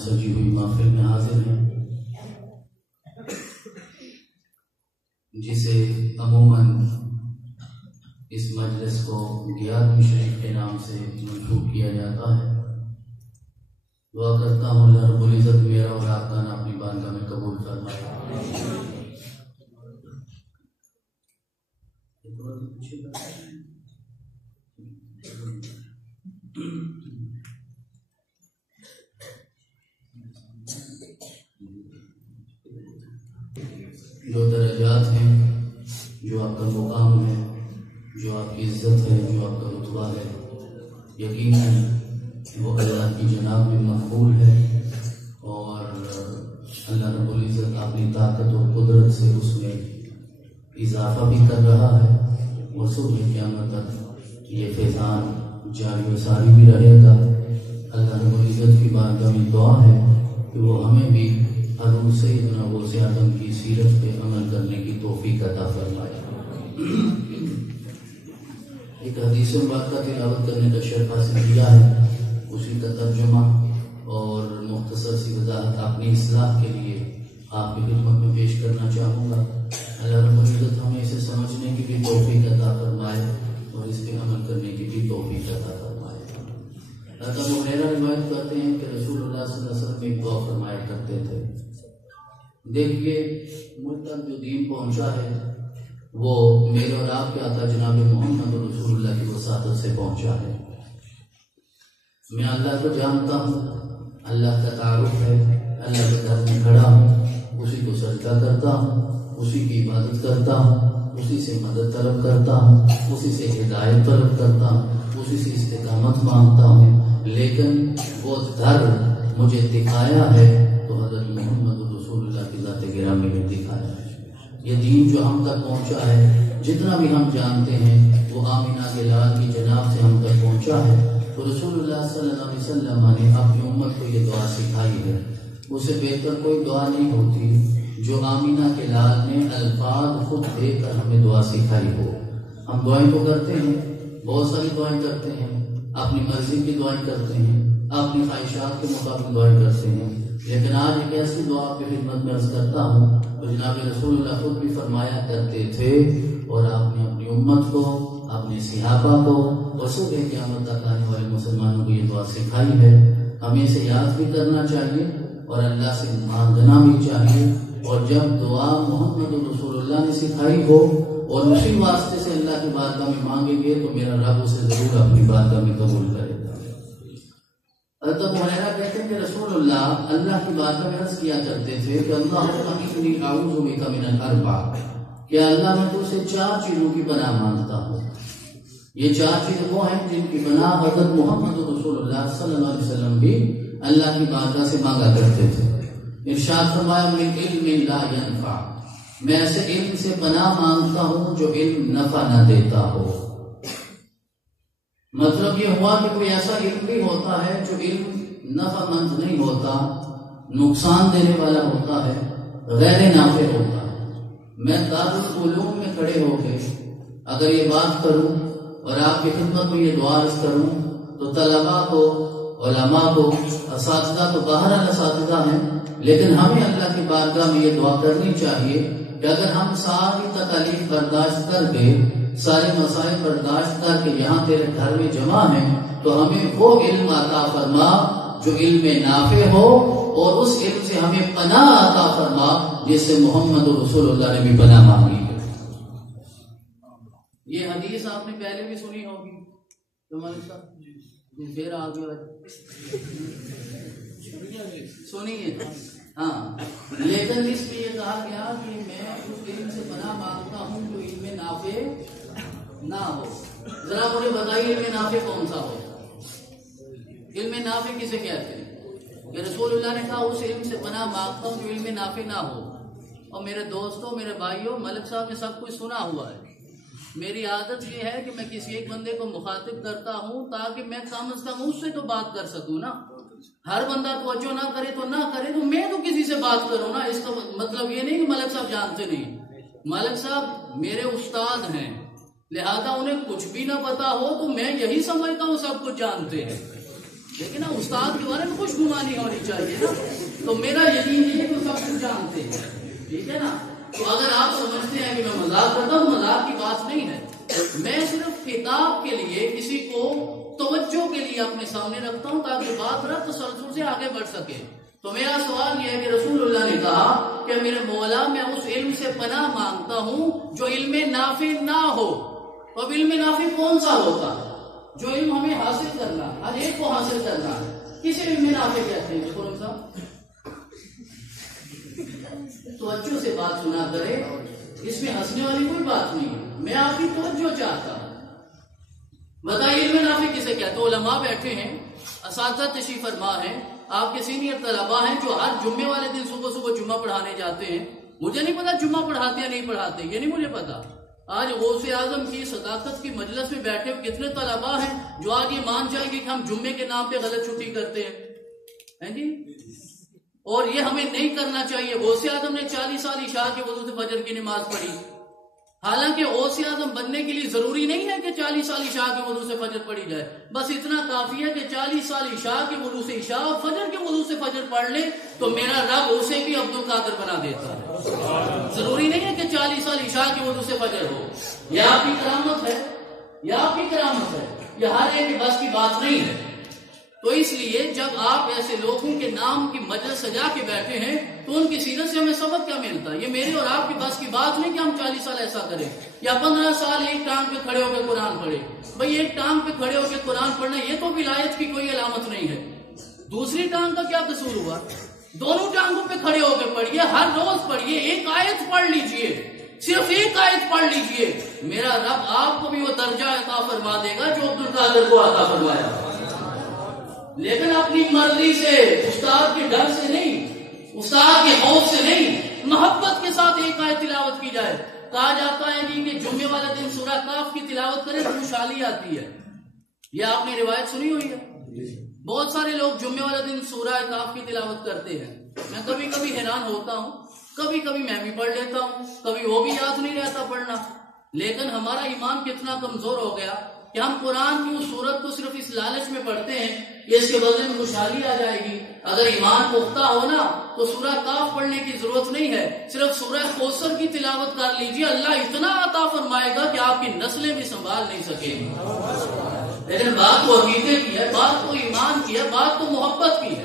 سجی ہوئی محفل میں حاضر ہیں، جسے عموماً اس مجلس کو 11ویں شریف کے نام سے منسوب کیا جاتا ہے۔ دعا کرتا ہوں اللہ رب العزت میرا اور آپ کا اپنی بارگاہ میں قبول فرمائے۔ جو درجات ہیں، جو آپ کا مقام ہے، جو آپ کی عزت ہے، جو آپ کا رتبہ ہے، یقیناً وہ اللہ کی جناب میں مقبول ہے، اور اللہ رب العزت اپنی طاقت اور قدرت سے اس میں اضافہ بھی کر رہا ہے، اور صبح قیامت تک یہ فیضان جاری و ساری بھی رہے گا۔ اللہ رب العزت کی بارگاہ میں دعا ہے کہ وہ ہمیں بھی حضور سیدنا غوث اعظم کی سیرت پہ عمل کرنے کی توفیق عطا فرمائے۔ ایک حدیث مبارکہ کا تلاوت کرنے کا شرف حاصل کیا ہے، اسی کا ترجمہ اور مختصر سی وضاحت اپنی اصلاح کے لیے آپ کی خدمت میں پیش کرنا چاہوں گا۔ اللہ رب العزت ہمیں اسے سمجھنے کی بھی توفیق عطا فرمائے اور اس پہ عمل کرنے کی بھی توفیق عطا فرمائے۔ ابو ہریرہ روایت کرتے ہیں کہ رسول اللہ صلی اللہ علیہ وسلم ایک دعا فرمایا کرتے تھے، دیکھیے مجھ تک جو دین پہنچا ہے وہ میرے اور آپ کے آقا جناب محمد رسول اللہ کی وساطت سے پہنچا ہے۔ میں اللہ کو جانتا ہوں، اللہ کا تعارف ہے، اللہ کے گھر میں کھڑا ہوں، اسی کو سجدہ کرتا ہوں، اسی کی عبادت کرتا ہوں، اسی سے مدد طلب کرتا ہوں، اسی سے ہدایت طلب کرتا ہوں، اسی سے استقامت مانگتا ہوں، لیکن وہ در مجھے دکھایا ہے تو حضرت محمد رسول اللہ کی ذات گرامی میں دکھایا ہے۔ یہ دین جو ہم تک پہنچا ہے، جتنا بھی ہم جانتے ہیں وہ آمینہ کے لال کی جناب سے ہم تک پہنچا ہے، تو رسول اللہ صلی اللہ علیہ وسلم نے اپنی امت کو یہ دعا سکھائی ہے۔ اسے بہتر کوئی دعا نہیں ہوتی جو آمینہ کے لال نے الفاظ خود دے کر ہمیں دعا سکھائی ہو۔ ہم دعائیں تو کرتے ہیں، بہت ساری دعائیں کرتے ہیں، اپنی مرضی کی دعائیں کرتے ہیں، اپنی خواہشات کے مطابق دعائیں کرتے ہیں، لیکن آج ایک ایسی دعا آپ کی خدمت میں عرض کرتا ہوں تو جناب رسول اللہ خود بھی فرمایا کرتے تھے، اور آپ نے اپنی امت کو، اپنے صحابہ کو اور صبح قیامت تک آنے والے مسلمانوں کو یہ دعا سکھائی ہے۔ ہمیں اسے یاد بھی کرنا چاہیے اور اللہ سے مانگنا بھی چاہیے، اور جب دعا محمد رسول اللہ نے سکھائی ہو اور اسی واسطے سے اللہ کی بارگاہ میں مانگیں گے تو میرا رب اسے ضرور اپنی بارگاہ میں قبول کرے گا۔ حضرت ابو ہریرہ کہتے ہیں کہ رسول اللہ کی بارگاہ میں عرض کیا کرتے تھے کہ اللہم انی اعوذ بک من الاربع، کہ اللہ میں تو سے 4 چیزوں کی پناہ مانگتا ہوں۔ یہ 4 چیزیں وہ ہیں جن کی پناہ حضرت محمد رسول اللہ صلی اللہ علیہ وسلم بھی اللہ کی بارگاہ سے مانگا کرتے تھے۔ ارشاد فرمایا من علم لا ينفع، میں ایسے علم سے پناہ مانگتا ہوں جو علم نفع نہ دیتا ہو۔ مطلب یہ ہوا کہ کوئی ایسا علم بھی ہوتا ہے جو علم نفع مند نہیں ہوتا، نقصان دینے والا ہوتا ہے، غیر نافع ہوتا ہے۔ میں دارالعلوم میں کھڑے ہو کے اگر یہ بات کروں اور آپ کی خدمت میں یہ دعا عرض کروں تو طلباء کو، علماء کو، اساتذہ تو بہرحال اساتذہ ہیں، لیکن ہمیں اللہ کی بارگاہ میں یہ دعا کرنی چاہیے کہ اگر ہم ساری تکالیف برداشت کر کے، سارے مسائل برداشت کر کے یہاں تیرے گھر میں جمع ہیں تو ہمیں وہ علم عطا فرما جو علم نافع ہو، اور اس علم سے ہمیں پناہ عطا فرما جس سے محمد رسول اللہ نے بھی پناہ مانگی ہے۔ یہ حدیث آپ نے پہلے بھی سنی ہوگی تو ملک صاحب پھر آگے سنیے، ہاں، لیکن اس میں یہ کہا گیا کہ میں اس علم سے پناہ مانگتا ہوں جو علم نافع نہ ہو۔ ذرا مجھے بتائیے علم نافع کون سا ہو؟ علم نافع کسے کہتے ہیں؟ کہ رسول اللہ نے کہا اس علم سے پناہ مانگتا ہوں جو علم نافع نہ ہو۔ اور میرے دوستوں، میرے بھائیوں، ملک صاحب نے سب کچھ سنا ہوا ہے۔ میری عادت یہ ہے کہ میں کسی ایک بندے کو مخاطب کرتا ہوں تاکہ میں کم از کم اس سے تو بات کر سکوں نا۔ ہر بندہ توجہ نہ کرے تو نہ کرے، تو میں تو کسی سے بات کروں نا۔ اس کا مطلب یہ نہیں کہ ملک صاحب جانتے نہیں۔ ملک صاحب میرے استاد ہیں، لہذا انہیں کچھ بھی نہ پتا ہو تو میں یہی سمجھتا ہوں سب کچھ جانتے ہیں، لیکن استاد کے بارے میں خوش گمانی ہونی چاہیے نا۔ تو میرا یقین یہ ہے کہ سب کچھ جانتے ہیں، ٹھیک ہے نا۔ تو اگر آپ سمجھتے ہیں کہ میں مذاق کرتا ہوں، مذاق کی بات نہیں ہے۔ میں صرف خطاب کے لیے کسی کو توجہ کے لیے اپنے سامنے رکھتا ہوں تاکہ بات رت تسلسل سے آگے بڑھ سکے۔ تو میرا سوال یہ ہے کہ رسول اللہ نے کہا کہ میرے مولا میں اس علم سے پناہ مانگتا ہوں جو علم نافع نہ ہو۔ اب علم نافع کون سا ہوتا ہے؟ جو علم ہمیں حاصل کرنا، ہر ایک کو حاصل کرنا ہے، کس علم نافع کہتے ہیں؟ قرآن صاحب توجہ سے بات سنا کرے، اس میں ہنسنے والی کوئی بات نہیں ہے، میں آپ کی توجہ چاہتا ہوں۔ بتائیے علم نافع کسے کہتے ہیں؟ علماء بیٹھے ہیں، اساتذہ تشریف فرما ہیں، آپ کے سینئر طلباء ہیں جو ہر جمعے والے دن صبح صبح جمعہ پڑھانے جاتے ہیں۔ مجھے نہیں پتا جمعہ پڑھاتے یا نہیں پڑھاتے، یہ نہیں مجھے پتا۔ آج غوث اعظم کی صداقت کی مجلس میں بیٹھے ہوئے کتنے طلباء ہیں جو آج یہ مان جائیں گے کہ ہم جمعے کے نام پہ غلط چھٹی کرتے ہیں جی، اور یہ ہمیں نہیں کرنا چاہیے۔ غوث اعظم نے 40 سال عشاء کے وضو سے فجر کی نماز پڑھی، حالانکہ غوث اعظم بننے کے لیے ضروری نہیں ہے کہ 40 سال عشاء کے وضو سے فجر پڑھی جائے، بس اتنا کافی ہے کہ 40 سال عشاء کے وضو سے عشاء اور فجر کے وضو سے فجر پڑھ لے تو میرا رب اسے بھی عبد القادر بنا دیتا ہے۔ ضروری نہیں ہے کہ 40 سال عشاء کے وضو سے فجر ہو۔ یہ آپ کی کرامت ہے، یہ آپ کی کرامت ہے، یہ ہر ایک بس کی بات نہیں ہے۔ تو اس لیے جب آپ ایسے لوگوں کے نام کی مجلس سجا کے بیٹھے ہیں تو ان کی سیرت سے ہمیں سبق کیا ملتا ہے؟ یہ میری اور آپ کی بس کی بات نہیں کہ ہم 40 سال ایسا کریں یا 15 سال ایک ٹانگ پہ کھڑے ہو کے قرآن پڑھے۔ بھئی ایک ٹانگ پہ کھڑے ہو کے قرآن پڑھنا یہ تو ولایت کی کوئی علامت نہیں ہے۔ دوسری ٹانگ کا کیا قصور ہوا؟ دونوں ٹانگوں پہ کھڑے ہو کے پڑھیے، ہر روز پڑھیے، ایک آیت پڑھ لیجئے، صرف ایک آیت پڑھ لیجئے، میرا رب آپ کو بھی وہ درجہ عطا فرما دے گا جو عبد القادر کو عطا فرمایا۔ لیکن اپنی مرضی سے، استاد کے ڈر سے نہیں، استاد کے خوف سے نہیں، محبت کے ساتھ ایک آیت تلاوت کی جائے۔ کہا جاتا ہے جی کہ جمعے والے دن سورہ کاف کی تلاوت کرے تو خوشحالی آتی ہے، یہ آپ نے روایت سنی ہوئی ہے۔ بہت سارے لوگ جمعے والے دن سورہ کاف کی تلاوت کرتے ہیں، میں کبھی کبھی حیران ہوتا ہوں، کبھی کبھی میں بھی پڑھ لیتا ہوں، کبھی وہ بھی یاد نہیں رہتا پڑھنا۔ لیکن ہمارا ایمان کتنا کمزور ہو گیا کہ ہم قرآن کی اس سورت کو صرف اس لالچ میں پڑھتے ہیں کہ اس کے بدلے میں خوشحالی آ جائے گی۔ اگر ایمان پختہ ہو نا تو سورہ کاف پڑھنے کی ضرورت نہیں ہے، صرف سورہ کوثر کی تلاوت کر لیجیے، اللہ اتنا عطا فرمائے گا کہ آپ کی نسلیں بھی سنبھال نہیں سکیں گی۔ لیکن بات تو عقیدے کی ہے، بات تو ایمان کی ہے، بات تو محبت کی ہے۔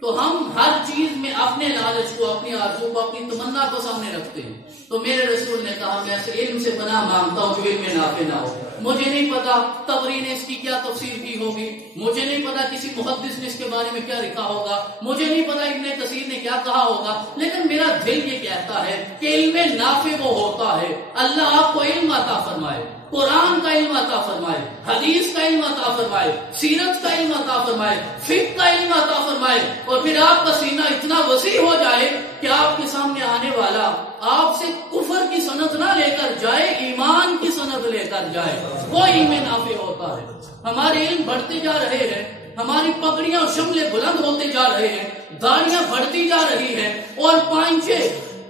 تو ہم ہر چیز میں اپنے لالچ کو، اپنی آرزو کو، اپنی تمنا کو سامنے رکھتے ہیں۔ تو میرے رسول نے کہا میں ایسے علم سے پناہ مانگتا ہوں جو علم نافع نہ ہو۔ مجھے نہیں پتا طبری نے اس کی کیا تفسیر کی ہوگی، مجھے نہیں پتا کسی محدث نے اس کے بارے میں کیا لکھا ہوگا، مجھے نہیں پتا ابن کثیر نے کیا کہا ہوگا، لیکن میرا دل یہ کہتا ہے کہ علم نافع وہ ہوتا ہے، اللہ آپ کو علم عطا فرمائے، قرآن کا علم عطا فرمائے، حدیث کا علم عطا فرمائے، سیرت کا علم عطا فرمائے، فقہ کا علم عطا فرمائے، اور پھر آپ کا سینہ اتنا وسیع ہو جائے کہ آپ کے سامنے آنے والا آپ سے کفر کی سند نہ لے کر جائے، ایمان کی سند لے کر جائے، وہ علم نافع ہوتا ہے۔ ہمارے علم بڑھتے جا رہے ہیں، ہماری پگڑیاں اور شملے بلند ہوتے جا رہے ہیں، داڑیاں بڑھتی جا رہی ہیں اور پائنچے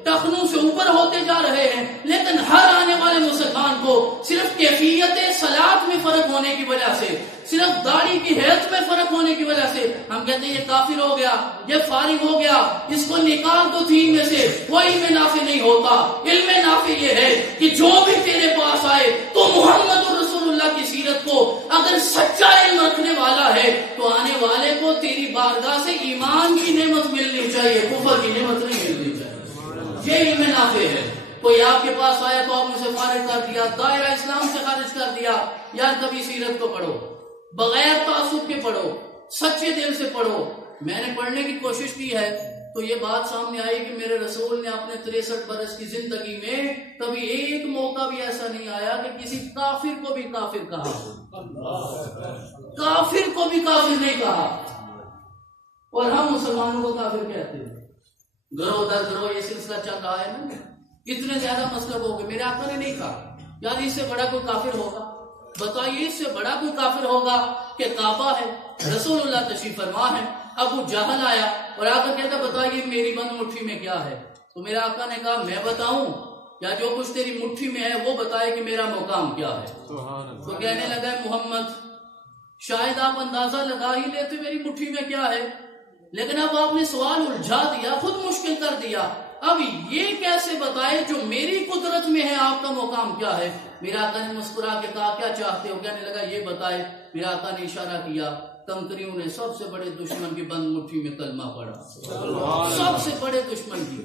ٹخنوں سے اوپر ہوتے جا رہے ہیں، لیکن ہر آنے والے مسلمان کو صرف کیفیت صلاۃ میں فرق ہونے کی وجہ سے، صرف داڑھی کی حیث میں فرق ہونے کی وجہ سے ہم کہتے ہیں یہ کافر ہو گیا، یہ فارغ ہو گیا، اس کو نکال دو دین میں سے۔ وہ علم نافع نہیں ہوتا۔ علم نافع یہ ہے کہ جو بھی تیرے پاس آئے تو محمد رسول اللہ کی سیرت کو اگر سچا علم رکھنے والا ہے تو آنے والے کو تیری بارگاہ سے ایمان کی نعمت ملنی چاہیے، کفر کی نعمت نہیں ملنی چاہیے۔ یہ علم نافع ہے۔ کوئی آپ کے پاس آیا تو آپ اسے فارغ کر دیا، دائرہ اسلام سے خارج کر دیا، یار کبھی سیرت کو پڑھو، بغیر تعصب کے پڑھو، سچے دل سے پڑھو۔ میں نے پڑھنے کی کوشش کی ہے تو یہ بات سامنے آئی کہ میرے رسول نے اپنے 63 برس کی زندگی میں کبھی ایک موقع بھی ایسا نہیں آیا کہ کسی کافر کو بھی کافر کہا ہو، کافر کو بھی کافر نہیں کہا، اور ہم مسلمانوں کو کافر کہتے ہیں۔ گروہ در گروہ یہ سلسلہ چل رہا ہے نا، اتنے زیادہ مسلک ہو گئے۔ میرے آقا نے نہیں کہا یار اس سے بڑا کوئی کافر ہوگا، بتائیے اس سے بڑا کوئی کافر ہوگا کہ کعبہ ہے، رسول اللہ تشریف فرما ہے، ابو جہل آیا اور آ کر کہتا بتائیے میری بند مٹھی میں کیا ہے، تو میرے آقا نے کہا میں بتاؤں یا جو کچھ تیری مٹھی میں ہے وہ بتائے کہ میرا مقام کیا ہے؟ تو کہنے لگا محمد شاید آپ اندازہ لگا ہی لیتے میری مٹھی میں کیا ہے، لیکن اب آپ نے سوال الجھا دیا، خود مشکل کر دیا، اب یہ کیسے بتائے جو میری قدرت میں ہے آپ کا مقام کیا ہے؟ میرا آقا نے مسکرا کے کہا کیا چاہتے ہو؟ کہنے لگا یہ بتائے۔ میرا آقا نے اشارہ کیا، کنکریوں نے سب سے بڑے دشمن کی بند مٹھی میں کلمہ پڑھا، سب سے بڑے دشمن کی،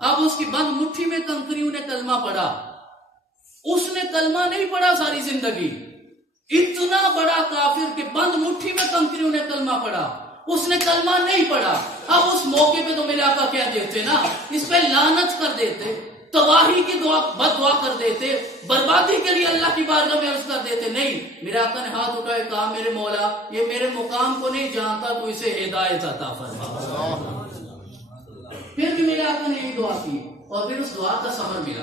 اب اس کی بند مٹھی میں کنکریوں نے کلمہ پڑھا، اس نے کلمہ نہیں پڑھا ساری زندگی، اتنا بڑا کافر کہ بند مٹھی میں کنکریوں نے کلمہ پڑھا، اس نے کلمہ نہیں پڑھا۔ اب اس موقع پہ تو میرے آقا کیا دیتے نا، اس پہ لعنت کر دیتے، تباہی کی دعا بد دعا کر دیتے، بربادی کے لیے اللہ کی بارگاہ میں عرض کر دیتے، نہیں۔ میرے آقا نے ہاتھ اٹھائے، کہا میرے مولا یہ میرے مقام کو نہیں جانتا، تو اسے ہدایت عطا فرما۔ پھر بھی میرے آقا نے یہی دعا کی اور پھر اس دعا کا ثمر ملا،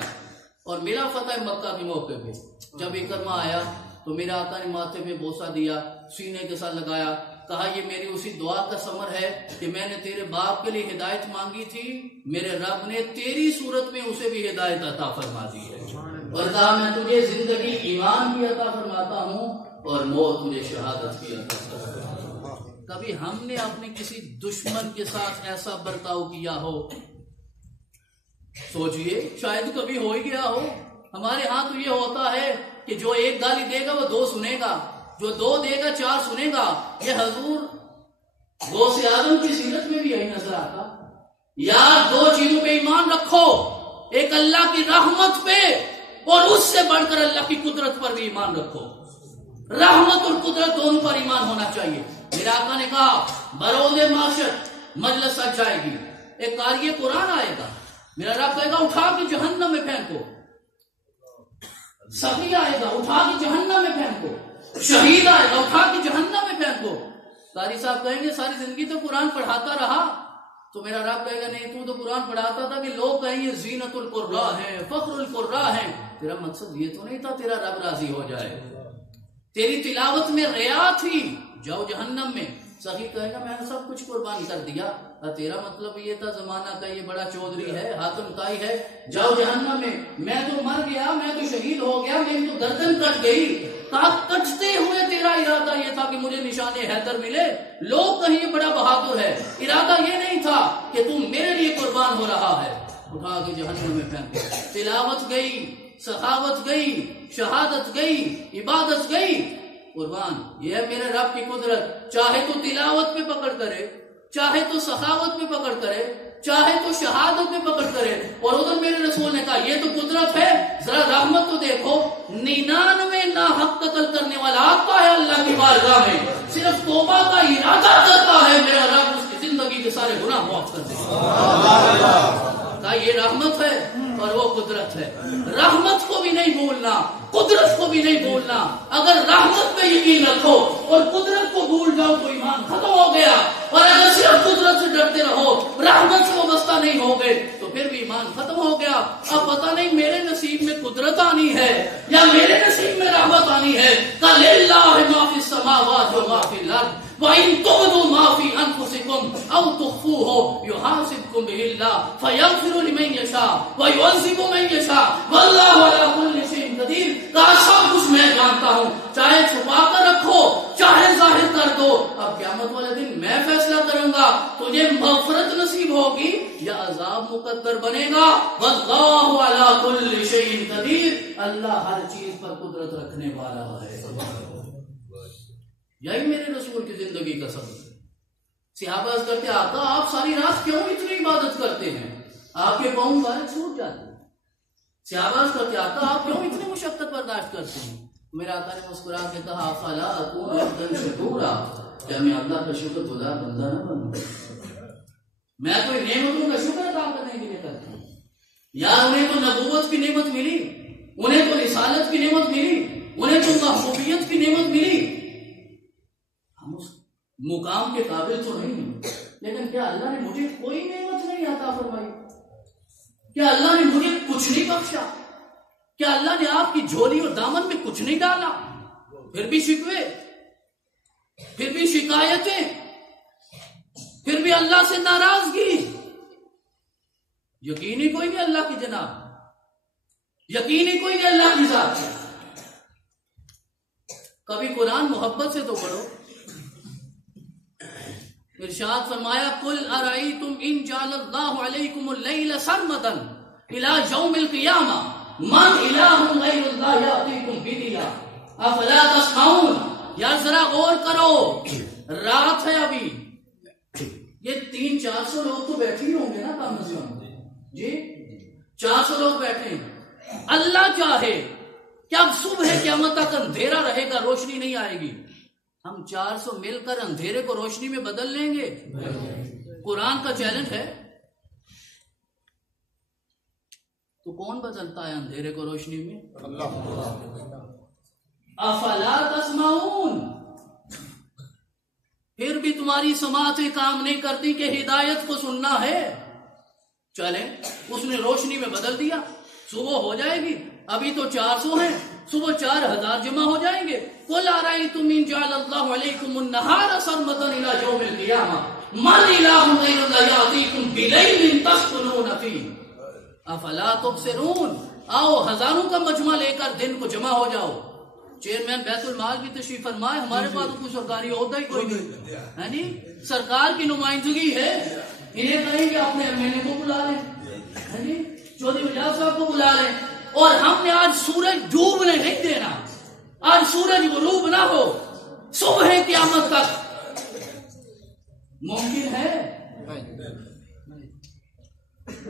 اور ملا فتح مکہ کے موقع پہ جب اکرمہ آیا تو میرے آقا نے ماتھے پہ بوسہ دیا، سینے کے ساتھ لگایا، کہا یہ میری اسی دعا کا ثمر ہے کہ میں نے تیرے باپ کے لیے ہدایت مانگی تھی، میرے رب نے تیری صورت میں اسے بھی ہدایت عطا فرما دی ہے، اور کہا میں تجھے زندگی ایمان کی عطا فرماتا ہوں اور موت تجھے شہادت کی عطا فرماتا ہوں۔ کبھی ہم نے اپنے کسی دشمن کے ساتھ ایسا برتاؤ کیا ہو؟ سوچئے، شاید کبھی ہو ہی گیا ہو۔ ہمارے ہاں تو یہ ہوتا ہے کہ جو ایک گالی دے گا وہ 2 سنے گا، جو 2 دے گا 4 سنے گا۔ یہ حضور غوث اعظم کی سیرت میں بھی یہی نظر آتا، یار 2 چیزوں پہ ایمان رکھو، ایک اللہ کی رحمت پہ اور اس سے بڑھ کر اللہ کی قدرت پر بھی ایمان رکھو، رحمت اور قدرت دونوں پر ایمان ہونا چاہیے۔ میرے آقا نے کہا بروز معاشر مجلس سج جائے گی، ایک قاری قرآن آئے گا، میرا رب کہے گا اٹھا کے جہنم میں پھینکو، سخی آئے گا اٹھا کے جہنم میں پھینکو، شہید آئے گا اٹھا کے جہنم میں پھینکو۔ قاری صاحب کہیں گے ساری زندگی تو قرآن پڑھاتا رہا، تو میرا رب کہے گا نہیں تو قرآن پڑھاتا تھا کہ لوگ کہیں یہ زینت القراء ہے، فخر القراء ہے، تیرا مقصد یہ تو نہیں تھا تیرا رب راضی ہو جائے، تیری تلاوت میں ریا تھی، جاؤ جہنم میں۔ سخی کہے گا میں نے سب کچھ قربان کر دیا، تیرا مطلب یہ تھا زمانہ کا یہ بڑا چودھری ہے، حاتم طائی ہے، جاؤ جہنم میں تو مر گیا، میں تو شہید ہو گیا، میری تو گردن کٹ گئی، کٹتے ہوئے تیرا ارادہ یہ تھا کہ مجھے نشان حیدر ملے، لوگ کہیں یہ بڑا بہادر ہے، ارادہ یہ نہیں تھا کہ تم میرے لیے قربان ہو رہا ہے، اٹھا کے جہنم میں پھینکو۔ تلاوت گئی، سخاوت گئی، شہادت گئی، عبادت گئی، قربان۔ یہ ہے میرے رب کی قدرت، چاہے تو تلاوت پہ پکڑ کرے، چاہے تو سخاوت پہ پکڑ کرے، چاہے تو شہادت پہ پکڑ کرے۔ اور ادھر میرے رسول نے کہا یہ تو قدرت ہے، ذرا رحمت تو دیکھو، 99 ناحق قتل کرنے والا آتا ہے اللہ کی بارگاہ میں، صرف توبہ کا ارادہ کرتا ہے، میرا رب اس کی زندگی کے سارے گناہ معاف کر دے گا۔ کہا یہ رحمت ہے، اور وہ قدرت ہے. رحمت کو بھی نہیں بھولنا, قدرت کو بھی نہیں بھولنا. اگر رحمت پہ یقین رکھو اور قدرت کو بھول جاؤ تو ایمان ختم ہو گیا. اور اگر صرف قدرت سے ڈرتے رہو, رحمت سے وابستہ نہیں ہو گئے تو پھر بھی ایمان ختم ہو گیا. اب پتہ نہیں میرے نصیب میں قدرت آنی ہے یا میرے نصیب میں رحمت آنی ہے. لِلَّهِ مَا فِي السَّمَاوَاتِ وَمَا فِي الْأَرْضِ وَإِن تُبْدُوا مَا فِي أَنفُسِكُمْ أَوْ تُخْفُوهُ يُحَاسِبْكُم بِهِ اللَّهُ فَيَغْفِرُ لِمَن يَشَاءُ وَيُعَذِّبُ مَن يَشَاءُ وَاللَّهُ عَلَىٰ كُلِّ شَيْءٍ قَدِيرٌ. کہا سب کچھ میں جانتا ہوں, چاہے چھپا کر رکھو چاہے ظاہر کر دو, اب قیامت والے دن میں فیصلہ کروں گا تجھے مغفرت نصیب ہوگی یا عذاب مقدر بنے گا. وَاللَّهُ عَلَىٰ كُلِّ شَيْءٍ قَدِيرٌ. اللہ ہر چیز پر قدرت رکھنے والا ہے. یہی میرے رسول کی زندگی کا سبب ہے. صحابہ عرض کرتے آقا آپ ساری رات کیوں اتنی عبادت کرتے ہیں, آپ کے پاؤں مبارک سوکھ جاتے ہیں. صحابہ عرض کرتے آقا آپ کیوں اتنی مشقت برداشت کرتے ہیں. میرے آقا نے مسکرا کے کہا افلا اکون عبدا شکورا, کیا میں اللہ کا شکر گزار بندہ نہ بنوں. میں کوئی نعمتوں کا شکر ادا کرنے کے لیے کرتا ہوں. یار انہیں تو نبوت کی نعمت ملی, انہیں تو رسالت کی نعمت ملی, انہیں تو محبوبیت کی نعمت ملی. ہم اس مقام کے قابل تو نہیں ہیں, لیکن کیا اللہ نے مجھے کوئی نعمت نہیں عطا فرمائی؟ کیا اللہ نے مجھے کچھ نہیں بخشا؟ کیا اللہ نے آپ کی جھولی اور دامن میں کچھ نہیں ڈالا؟ پھر بھی شکوے, پھر بھی شکایتیں, پھر بھی اللہ سے ناراضگی. یقین ہی کوئی نہیں اللہ کی جناب, یقین ہی کوئی نہیں اللہ کی ذات. کبھی قرآن محبت سے تو پڑھو. ارشاد فرمایا قل ارائیتم ان جعل اللہ علیکم اللیل سرمدا الى یوم القیامہ من الہ غیر اللہ یاتیکم بدیا افلا تسمعون. یار ذرا غور کرو, رات ہے ابھی, یہ 300-400 لوگ تو بیٹھے ہی ہوں گے نا کم از کم جی, 400 لوگ بیٹھے ہیں. اللہ چاہے کہ اب صبح قیامت تک اندھیرا رہے گا, روشنی نہیں آئے گی, ہم 400 مل کر اندھیرے کو روشنی میں بدل لیں گے. قرآن کا چیلنج ہے. تو کون بدلتا ہے اندھیرے کو روشنی میں؟ افلا تسمعون. پھر بھی تمہاری سماعتیں کام نہیں کرتی کہ ہدایت کو سننا ہے. چلیں اس نے روشنی میں بدل دیا, صبح ہو جائے گی. ابھی تو 400 ہیں, صبح 4000 جمع ہو جائیں گے. قل ارائیتم ان جعل اللہ علیکم النہار سرمدا الی یوم القیامہ من الہ غیر اللہ یاتیکم بلیل تسکنون فیہ افلا تبصرون. آؤ ہزاروں کا مجمع لے کر دن کو جمع ہو جاؤ. چیئرمین بیت المال کی تشریف فرمائے. ہمارے پاس کوئی سرکاری عہدہ ہی کوئی نہیں ہے جی, سرکار کی نمائندگی ہے. انہیں کہیں کہ اپنے ایم ایل اے کو بلا لیں جی, چودھری اجاز صاحب کو بلا لیں. اور ہم نے آج سورج ڈوبنے نہیں دینا, آج سورج غروب نہ ہو, صبح قیامت تک ممکن ہے.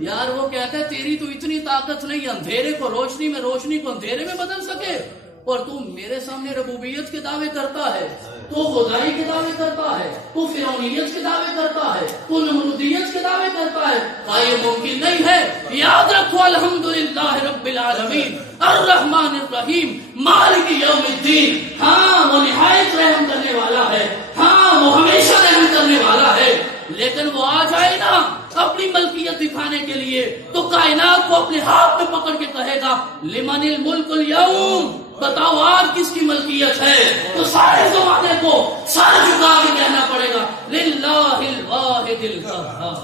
یار وہ کہتا ہے تیری تو اتنی طاقت نہیں اندھیرے کو روشنی میں, روشنی کو اندھیرے میں بدل سکے, اور تو میرے سامنے ربوبیت کے دعوے کرتا ہے, تو خدائی کے دعوے کرتا ہے, تو فرعونیت کے دعوے کرتا ہے, تو نمرودیت کے دعوے کرتا ہے. یہ ممکن نہیں ہے. یاد رکھو الحمدللہ رب العالمین الرحمن الرحیم مالک یوم الدین. ہاں وہ نہایت رحم کرنے والا ہے, ہاں وہ ہمیشہ رحم کرنے والا ہے, لیکن وہ آ جائے نا اپنی ملکیت دکھانے کے لیے تو کائنات کو اپنے ہاتھ میں پکڑ کے کہے گا لمن الملک اليوم, بتاؤ آج کس کی ملکیت ہے. تو سارے زمانے کو سر جھکا کے کہنا پڑے گا للہ الواحد القہار.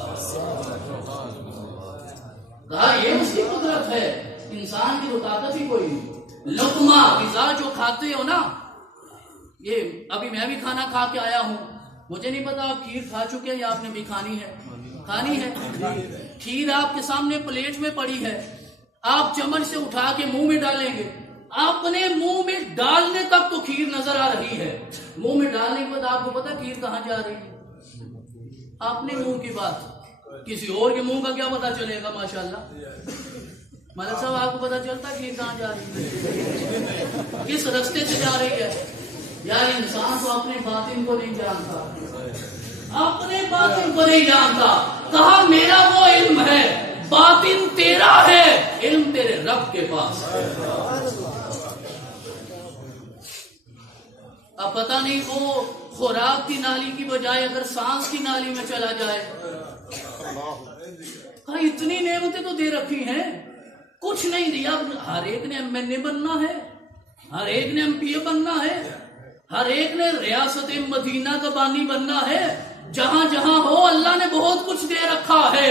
کہا یہ اس کی قدرت ہے, انسان کی تو طاقت ہی کوئی نہیں. لقمہ غذا جو کھاتے ہو نا, یہ ابھی میں بھی کھانا کھا کے آیا ہوں, مجھے نہیں پتا آپ کھیر کھا چکے ہیں یا آپ نے بھی کھانی ہے. کھانی ہے کھیر آپ کے سامنے پلیٹ میں پڑی ہے, آپ چمچ سے اٹھا کے منہ میں ڈالیں گے, اپنے منہ میں ڈالنے تک تو کھیر نظر آ رہی ہے, منہ میں ڈالنے کے بعد آپ کو پتا کھیر کہاں جا رہی ہے؟ اپنے منہ کی بات, کسی اور کے منہ کا کیا پتا چلے گا. ماشاءاللہ ملک صاحب آپ کو پتا چلتا کھیر کہاں جا رہی ہے, کس رستے سے جا رہی ہے. یار انسان تو اپنے باطن کو نہیں جانتا, اپنے باطن کو نہیں جانتا. کہا میرا وہ علم ہے باطن تیرا ہے، علم تیرے رب کے پاس ہے۔ اب پتہ نہیں وہ خوراک کی نالی کی بجائے اگر سانس کی نالی میں چلا جائے۔ اتنی نعمتیں تو دے رکھی ہیں، کچھ نہیں دیا۔ ہر ایک نے ایم این اے بننا ہے، ہر ایک نے ایم پی اے بننا ہے، ہر ایک نے ریاست مدینہ کا بانی بننا ہے۔ جہاں جہاں ہو اللہ نے بہت کچھ دے رکھا ہے،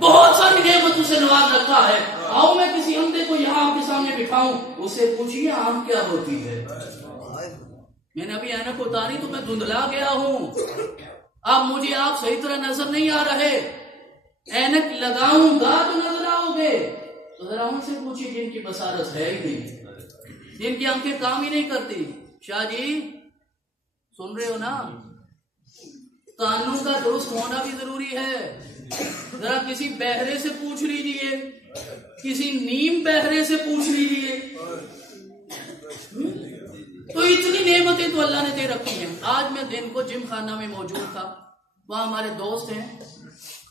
بہت ساری نعمتوں سے نواز رکھا ہے۔ آؤ میں کسی عمدے کو یہاں آپ کے سامنے بٹھاؤں، اسے پوچھیے آم کیا ہوتی ہے۔ میں نے ابھی اینک اتاری تو میں دھندلا گیا ہوں، اب مجھے آپ صحیح طرح نظر نہیں آ رہے۔ اینک لگاؤں گا تو نظر آؤ گے، تو ذرا ان سے پوچھیے جن کی بصارت ہے ہی نہیں، جن کی آنکھیں کام ہی نہیں کرتی۔ شاہ جی سن رہے ہو نا، قانون کا درست ہونا بھی ضروری ہے۔ ذرا کسی بہرے سے پوچھ لیجئے، کسی نیم بہرے سے پوچھ لیجئے، تو اتنی نعمتیں تو اللہ نے دے رکھی ہیں۔ آج میں دن کو جم خانہ میں موجود تھا، وہاں ہمارے دوست ہیں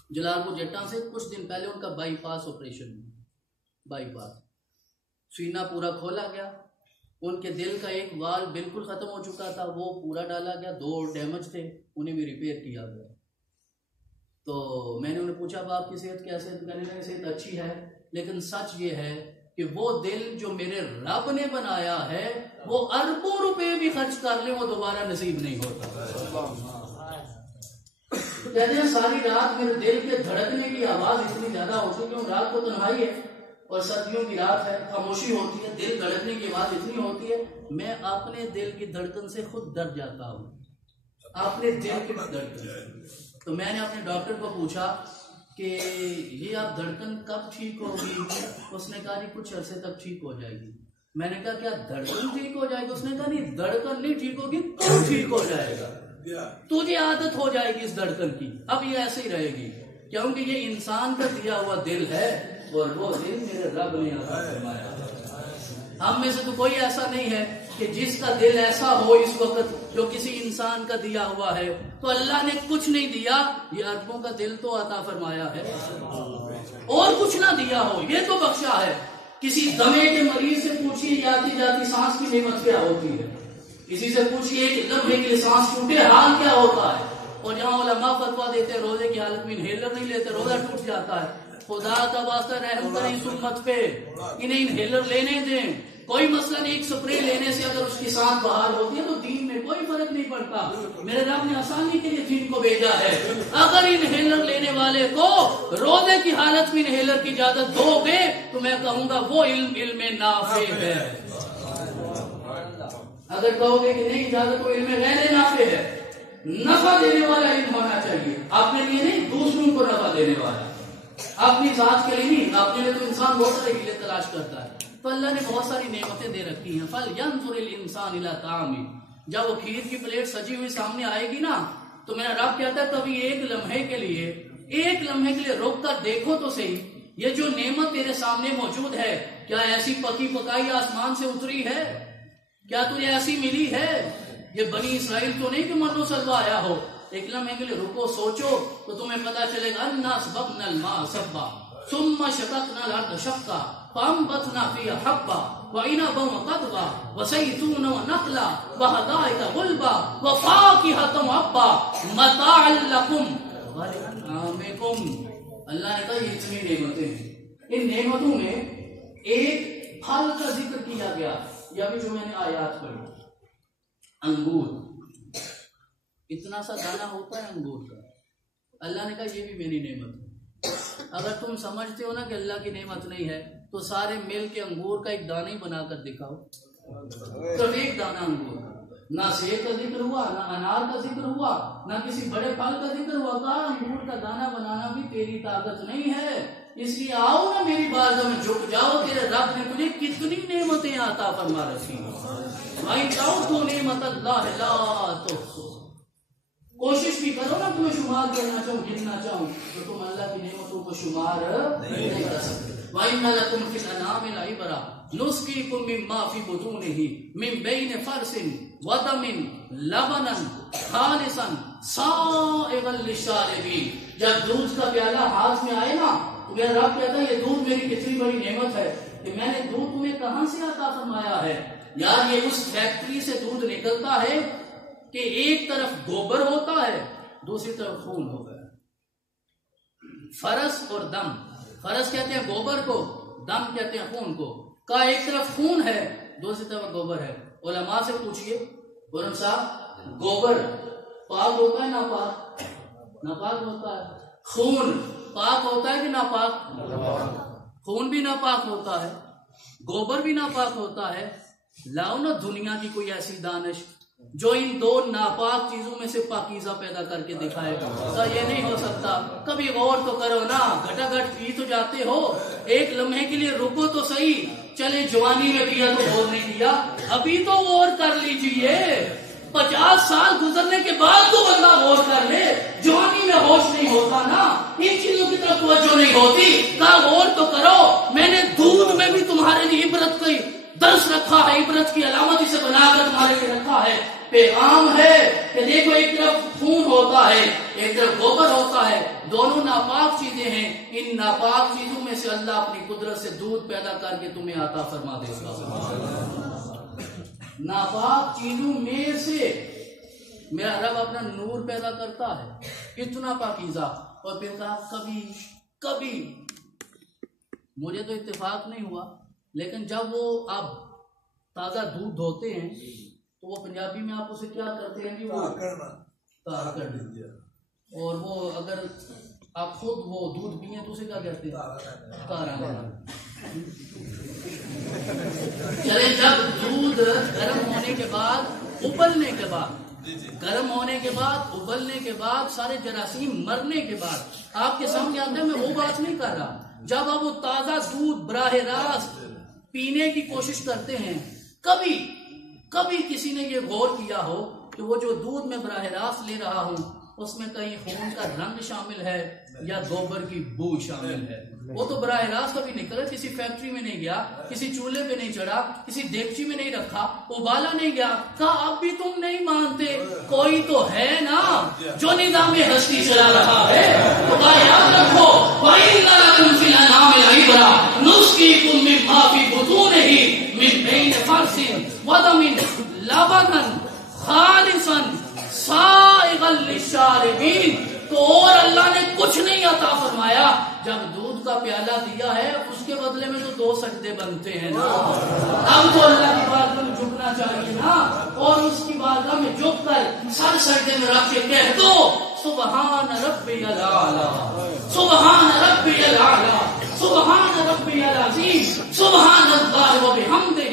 جلال پور جٹا سے، کچھ دن پہلے ان کا بائی پاس آپریشن ہوا، بائی پاس، سینہ پورا کھولا گیا، ان کے دل کا ایک وال بالکل ختم ہو چکا تھا، وہ پورا ڈالا گیا، 2 ڈیمیج تھے، انہیں بھی ریپیئر کیا گیا۔ تو میں نے انہیں پوچھا اب آپ کی صحت کیسے ہے؟ تو کہنے لگے صحت اچھی ہے، لیکن سچ یہ ہے کہ وہ دل جو میرے رب نے بنایا ہے وہ اربوں روپے بھی خرچ کر لیں وہ دوبارہ نصیب نہیں ہوتا۔ کہتے ہیں ساری رات میرے دل کے دھڑکنے کی آواز اتنی زیادہ ہوتی ہے کہ رات کو تنہائی ہے اور سردیوں کی رات ہے، خاموشی ہوتی ہے، دل دھڑکنے کی آواز اتنی ہوتی ہے، میں اپنے دل کی دھڑکن سے خود ڈر جاتا ہوں، اپنے دل کی دھڑکن سے۔ تو میں نے اپنے ڈاکٹر کو پوچھا کہ یہ آپ دھڑکن کب ٹھیک ہوگی؟ اس نے کہا جی کچھ عرصے تک ٹھیک ہو جائے گی۔ میں نے کہا کیا دھڑکن ٹھیک ہو جائے گی؟ اس نے کہا نہیں، دھڑکن نہیں ٹھیک ہوگی تو ٹھیک ہو جائے گا، تجھے عادت ہو جائے گی اس دھڑکن کی، اب یہ ایسے ہی رہے گی، کیونکہ یہ انسان کا دیا ہوا دل ہے اور وہ دل میرے رب نے عطا فرمایا۔ ہم میں سے تو کوئی ایسا نہیں ہے کہ جس کا دل ایسا ہو اس وقت جو کسی انسان کا دیا ہوا ہے، تو اللہ نے کچھ نہیں دیا، یہ عربوں کا دل تو عطا فرمایا ہے، اور کچھ نہ دیا ہو، یہ تو بخشا ہے۔ کسی دمے کے مریض سے پوچھیے آتی جاتی سانس کی نعمت کیا ہوتی ہے، کسی سے پوچھیے ایک لمحے کے لیے سانس ٹوٹے حال کیا ہوتا ہے، اور جہاں علماء فتویٰ دیتے روزے کی حالت میں انہیلر نہیں لیتے روزہ ٹوٹ جاتا ہے۔ خدا کا واسطہ رحم کریں اس امت پہ، انہیں انہیلر لینے دیں، کوئی مسئلہ نہیں، ایک سپرے لینے سے اگر اس کی سانس باہر ہوتی ہے تو دین میں کوئی فرق نہیں پڑتا، میرے رب نے آسانی کے لیے دین کو بھیجا ہے۔ اگر انہیلر لینے والے کو روزے کی حالت میں انہیلر کی اجازت دو گے تو میں کہوں گا وہ علم نافع ہے، اگر کہو گے کہ نہیں اجازت تو علم غیر نافع ہے، نفع دینے والا علم ہونا چاہیے، اپنے لیے نہیں دوسروں کو نفع دینے والا، اپنی ذات کے لیے نہیں، اپنے لیے تو انسان بہت سارے ہیلے تلاش کرتا ہے۔ تو اللہ نے بہت ساری نعمتیں دے رکھی ہیں۔ فَلْيَنْظُرِ الْإِنسَانُ إِلَىٰ طَعَامِهِ، جب وہ کھیر کی پلیٹ سجی ہوئی سامنے آئے گی نا تو میرا رب کہتا ہے کبھی ایک لمحے کے لیے رک کر دیکھو تو صحیح، یہ جو نعمت تیرے سامنے موجود ہے کیا ایسی پکی پکائی آسمان سے اتری ہے؟ کیا تجھے ایسی ملی ہے؟ یہ بنی اسرائیل تو نہیں کہ من و سلوہ آیا ہو، ایک لمحے کے لیے رکو سوچو تو تمہیں پتا چلے گا اَنَّا سَبَقْنَا الْمَاءَ سَبًّا ثُمَّ شَقَقْنَا الْأَرْضَ شَقًّا فَأَنبَتْنَا فِيهَا حَبًّا وَعِنَبًا وَقَضْبًا وَزَيْتُونًا وَنَخْلًا وَحَدَائِقَ غُلْبًا وَفَاكِهَةً وَأَبًّا مَتَاعًا لَكُمْ وَلِأَنْعَامِكُمْ۔ اللہ نے کہا یہ اتنی نعمتیں ہیں، ان نعمتوں میں ایک پھل کا ذکر کیا گیا، یا بھی جو میں نے آیات پڑھی، انگور، اتنا سا دانہ ہوتا ہے انگور کا، اللہ نے کہا یہ بھی میری نعمت ہے۔ اگر تم سمجھتے ہو نا کہ اللہ کی نعمت نہیں ہے تو سارے مل کے انگور کا ایک دانہ ہی بنا کر دکھاؤ، تو ایک دانہ انگور کا، نہ سیب کا ذکر ہوا، نہ انار کا ذکر ہوا، نہ کسی بڑے پھل کا ذکر ہوا، کہا انگور کا دانہ بنانا بھی تیری طاقت نہیں ہے، اس لیے آؤ نا میری بارگاہ میں جھک جاؤ، تیرے رب نے تجھے کتنی نعمتیں عطا فرما رکھی ہیں، بھائی جاؤ تو نعمت اللہ لا تحصوها، کوشش بھی کرو نا، تمہیں شمار کرنا چاہوں گننا چاہوں تو تم اللہ کی نعمتوں کو شمار نہیں کر سکتے۔ وَإِنَّ لَكُمْ فِي الْأَنْعَامِ لَعِبْرَةً نُسْقِيكُم مِّمَّا فِي بُطُونِهِ مِن بَيْنِ فَرْثٍ وَدَمٍ لَبَنًا خَالِصًا سَائِغًا لِلشَّارِبِينَ۔ جب دودھ کا پیالہ ہاتھ میں آئے نا کیونکہ رب کہتا ہے یہ دودھ میری کتنی بڑی نعمت ہے کہ میں نے دودھ تمہیں کہاں سے عطا فرمایا ہے. یار یہ اس فیکٹری سے دودھ نکلتا ہے کہ ایک طرف گوبر ہوتا ہے دوسری طرف خون ہوتا ہے. فرس اور دم، فرس کہتے ہیں گوبر کو، دم کہتے ہیں خون کو. کا ایک طرف خون ہے دوسری طرف گوبر ہے. علماء سے پوچھئے قرآن صاحب گوبر پاک ہوتا ہے ناپاک؟ ناپاک ہوتا ہے. خون پاک ہوتا ہے کہ ناپاک؟ خون بھی ناپاک ہوتا ہے، گوبر بھی ناپاک ہوتا ہے. لاؤ نا دنیا کی کوئی ایسی دانش جو ان دو ناپاک چیزوں میں سے پاکیزہ پیدا کر کے دکھائے گا. یہ نہیں ہو سکتا. کبھی غور تو کرو نا، گھٹا گھٹ پی تو جاتے ہو، ایک لمحے کے لیے رکو تو صحیح. چلے جوانی میں پیا تو غور نہیں کیا، ابھی تو غور کر لیجئے. 50 سال گزرنے کے بعد تو بندہ غور کر لے. جوانی میں ہوش نہیں ہوتا نا، ان چیزوں کی طرف توجہ نہیں ہوتی. کہا غور تو کرو، میں نے دودھ میں بھی تمہارے لیے عبرت کی درس رکھا ہے، عبرت کی علامت اسے بنا کر تمہارے لیے رکھا ہے. پیغام ہے کہ دیکھو ایک طرف خون ہوتا ہے ایک طرف گوبر ہوتا ہے، دونوں ناپاک چیزیں ہیں. ان ناپاک چیزوں میں سے اللہ اپنی قدرت سے دودھ پیدا کر کے تمہیں عطا فرما دے گا. ناپاک چیزوں میں سے میرا رب اپنا نور پیدا کرتا ہے اتنا پاکیزہ. اور پھر کہا کبھی کبھی، مجھے تو اتفاق نہیں ہوا لیکن جب وہ آپ تازہ دودھ دھوتے ہیں تو وہ پنجابی میں آپ اسے کیا کرتے ہیں کہ وہ تارا کر دیتے ہیں. اور وہ اگر آپ خود وہ دودھ پیئیں تو اسے کیا کہتے ہیں؟ تارا. چلے جب دودھ گرم ہونے کے بعد ابلنے کے بعد گرم ہونے کے بعد ابلنے کے بعد سارے جراثیم مرنے کے بعد آپ کے سامنے آتا ہے، میں وہ بات نہیں کر رہا. جب آپ وہ تازہ دودھ براہ راست پینے کی کوشش کرتے ہیں، کبھی کبھی کسی نے یہ غور کیا ہو کہ وہ جو دودھ میں براہ راست لے رہا ہوں اس میں کہیں خون کا رنگ شامل ہے یا گوبر کی بو شامل ہے؟ وہ تو براہ راست کبھی نکلا، کسی فیکٹری میں نہیں گیا، کسی چولہے پہ نہیں چڑھا، کسی دیگچی میں نہیں رکھا، ابالا نہیں گیا. کہا اب بھی تم نہیں مانتے، کوئی تو ہے نا جو نظام ہستی چلا رہا ہے. تو کہا یاد رکھو وَإِنَّ لَكُمْ فِي الْأَنْعَامِ لَعِبْرَةً نُسْقِيكُم مِّمَّا فِي بُطُونِهِ مِن بَيْنِ فَرْثٍ وَدَمٍ لَبَنًا خَالِصًا سَائِغًا لِّلشَّارِبِينَ. تو اور اللہ نے کچھ نہیں عطا فرمایا. جب دودھ کا پیالہ دیا ہے اس کے بدلے میں تو 2 سجدے بنتے ہیں نا. اب تو اللہ کی بارگاہ میں جھکنا چاہیے نا، اور اس کی بارگاہ میں جھک کر سر سجدے میں رکھ کے کہہ دو سبحان ربی الاعلی، سبحان ربی الاعلی، سبحان ربی العظیم، سبحان اللہ و بحمدہ،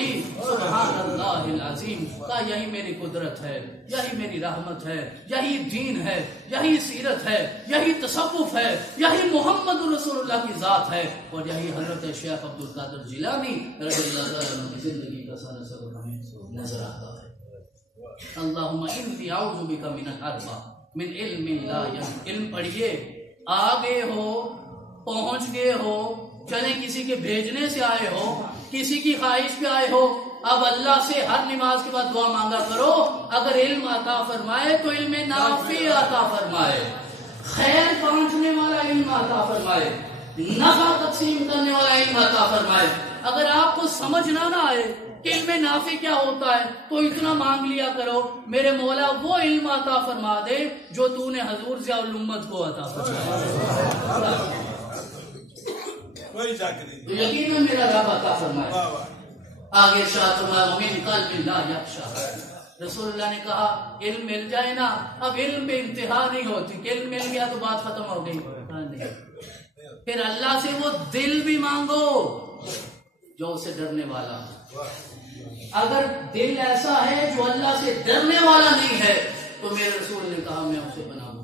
سبحان اللہ العظیم. کا یہی میری قدرت ہے، یہی میری رحمت ہے، یہی دین ہے، یہی سیرت ہے، یہی تصوف ہے، یہی محمد رسول اللہ کی ذات ہے، اور یہی حضرت شیخ عبد القادر جیلانی رضی اللہ تعالیٰ عنہ کی زندگی کا سارا سبق ہمیں نظر آتا ہے. اللہم انی اعوذ بک من الاربع من علم لا ينفع. علم پڑھیے، آگے ہو، پہنچ گئے ہو، چلے کسی کے بھیجنے سے آئے ہو، کسی کی خواہش پہ آئے ہو. اب اللہ سے ہر نماز کے بعد دعا مانگا کرو، اگر علم عطا فرمائے تو علم نافع عطا فرمائے، خیر پہنچنے والا علم عطا فرمائے، نفع تقسیم کرنے والا علم عطا فرمائے. اگر آپ کو سمجھنا نہ آئے کہ علم نافع کیا ہوتا ہے تو اتنا مانگ لیا کرو، میرے مولا وہ علم عطا فرما دے جو تو نے حضور ضیاء الامت کو عطا فرمایا. تو یقیناً میرا رب عطا فرمائے. آگے ارشاد فرمایا وَمِن قَلْبٍ لَا يَخْشَىٰ. رسول اللہ نے کہا علم مل جائے نا، اب علم پہ انتہا نہیں ہوتی کہ علم مل گیا تو بات ختم ہو گئی. پھر اللہ سے وہ دل بھی مانگو جو اسے ڈرنے والا. اگر دل ایسا ہے جو اللہ سے ڈرنے والا نہیں ہے تو میرے رسول نے کہا میں اسے بناؤں.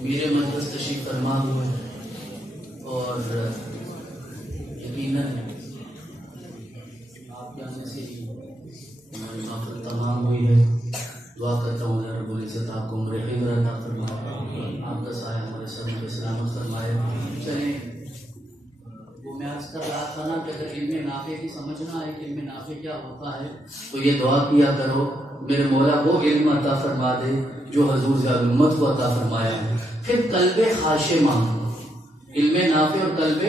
میرے مجلس تشریف فرما ہوئے اور یقیناً آپ کے آنے سے ہی ہماری محفل تمام ہوئی ہے. دعا کرتا ہوں اللہ رب العزت آپ کو عمر خیر عطا فرمائے، آپ کا سایہ ہمارے سر پہ سلامت فرمائے. چلیں میں عرض کر رہا تھا نا کہ اگر علم نافع کی سمجھنا ہے کہ علم نافع کیا ہوتا ہے تو یہ دعا کیا کرو میرے مولا وہ علم عطا فرما دے جو حضور ضیاء الامت کو عطا فرمایا ہے. پھر قلب خاشع مانگو، علم نافع اور قلب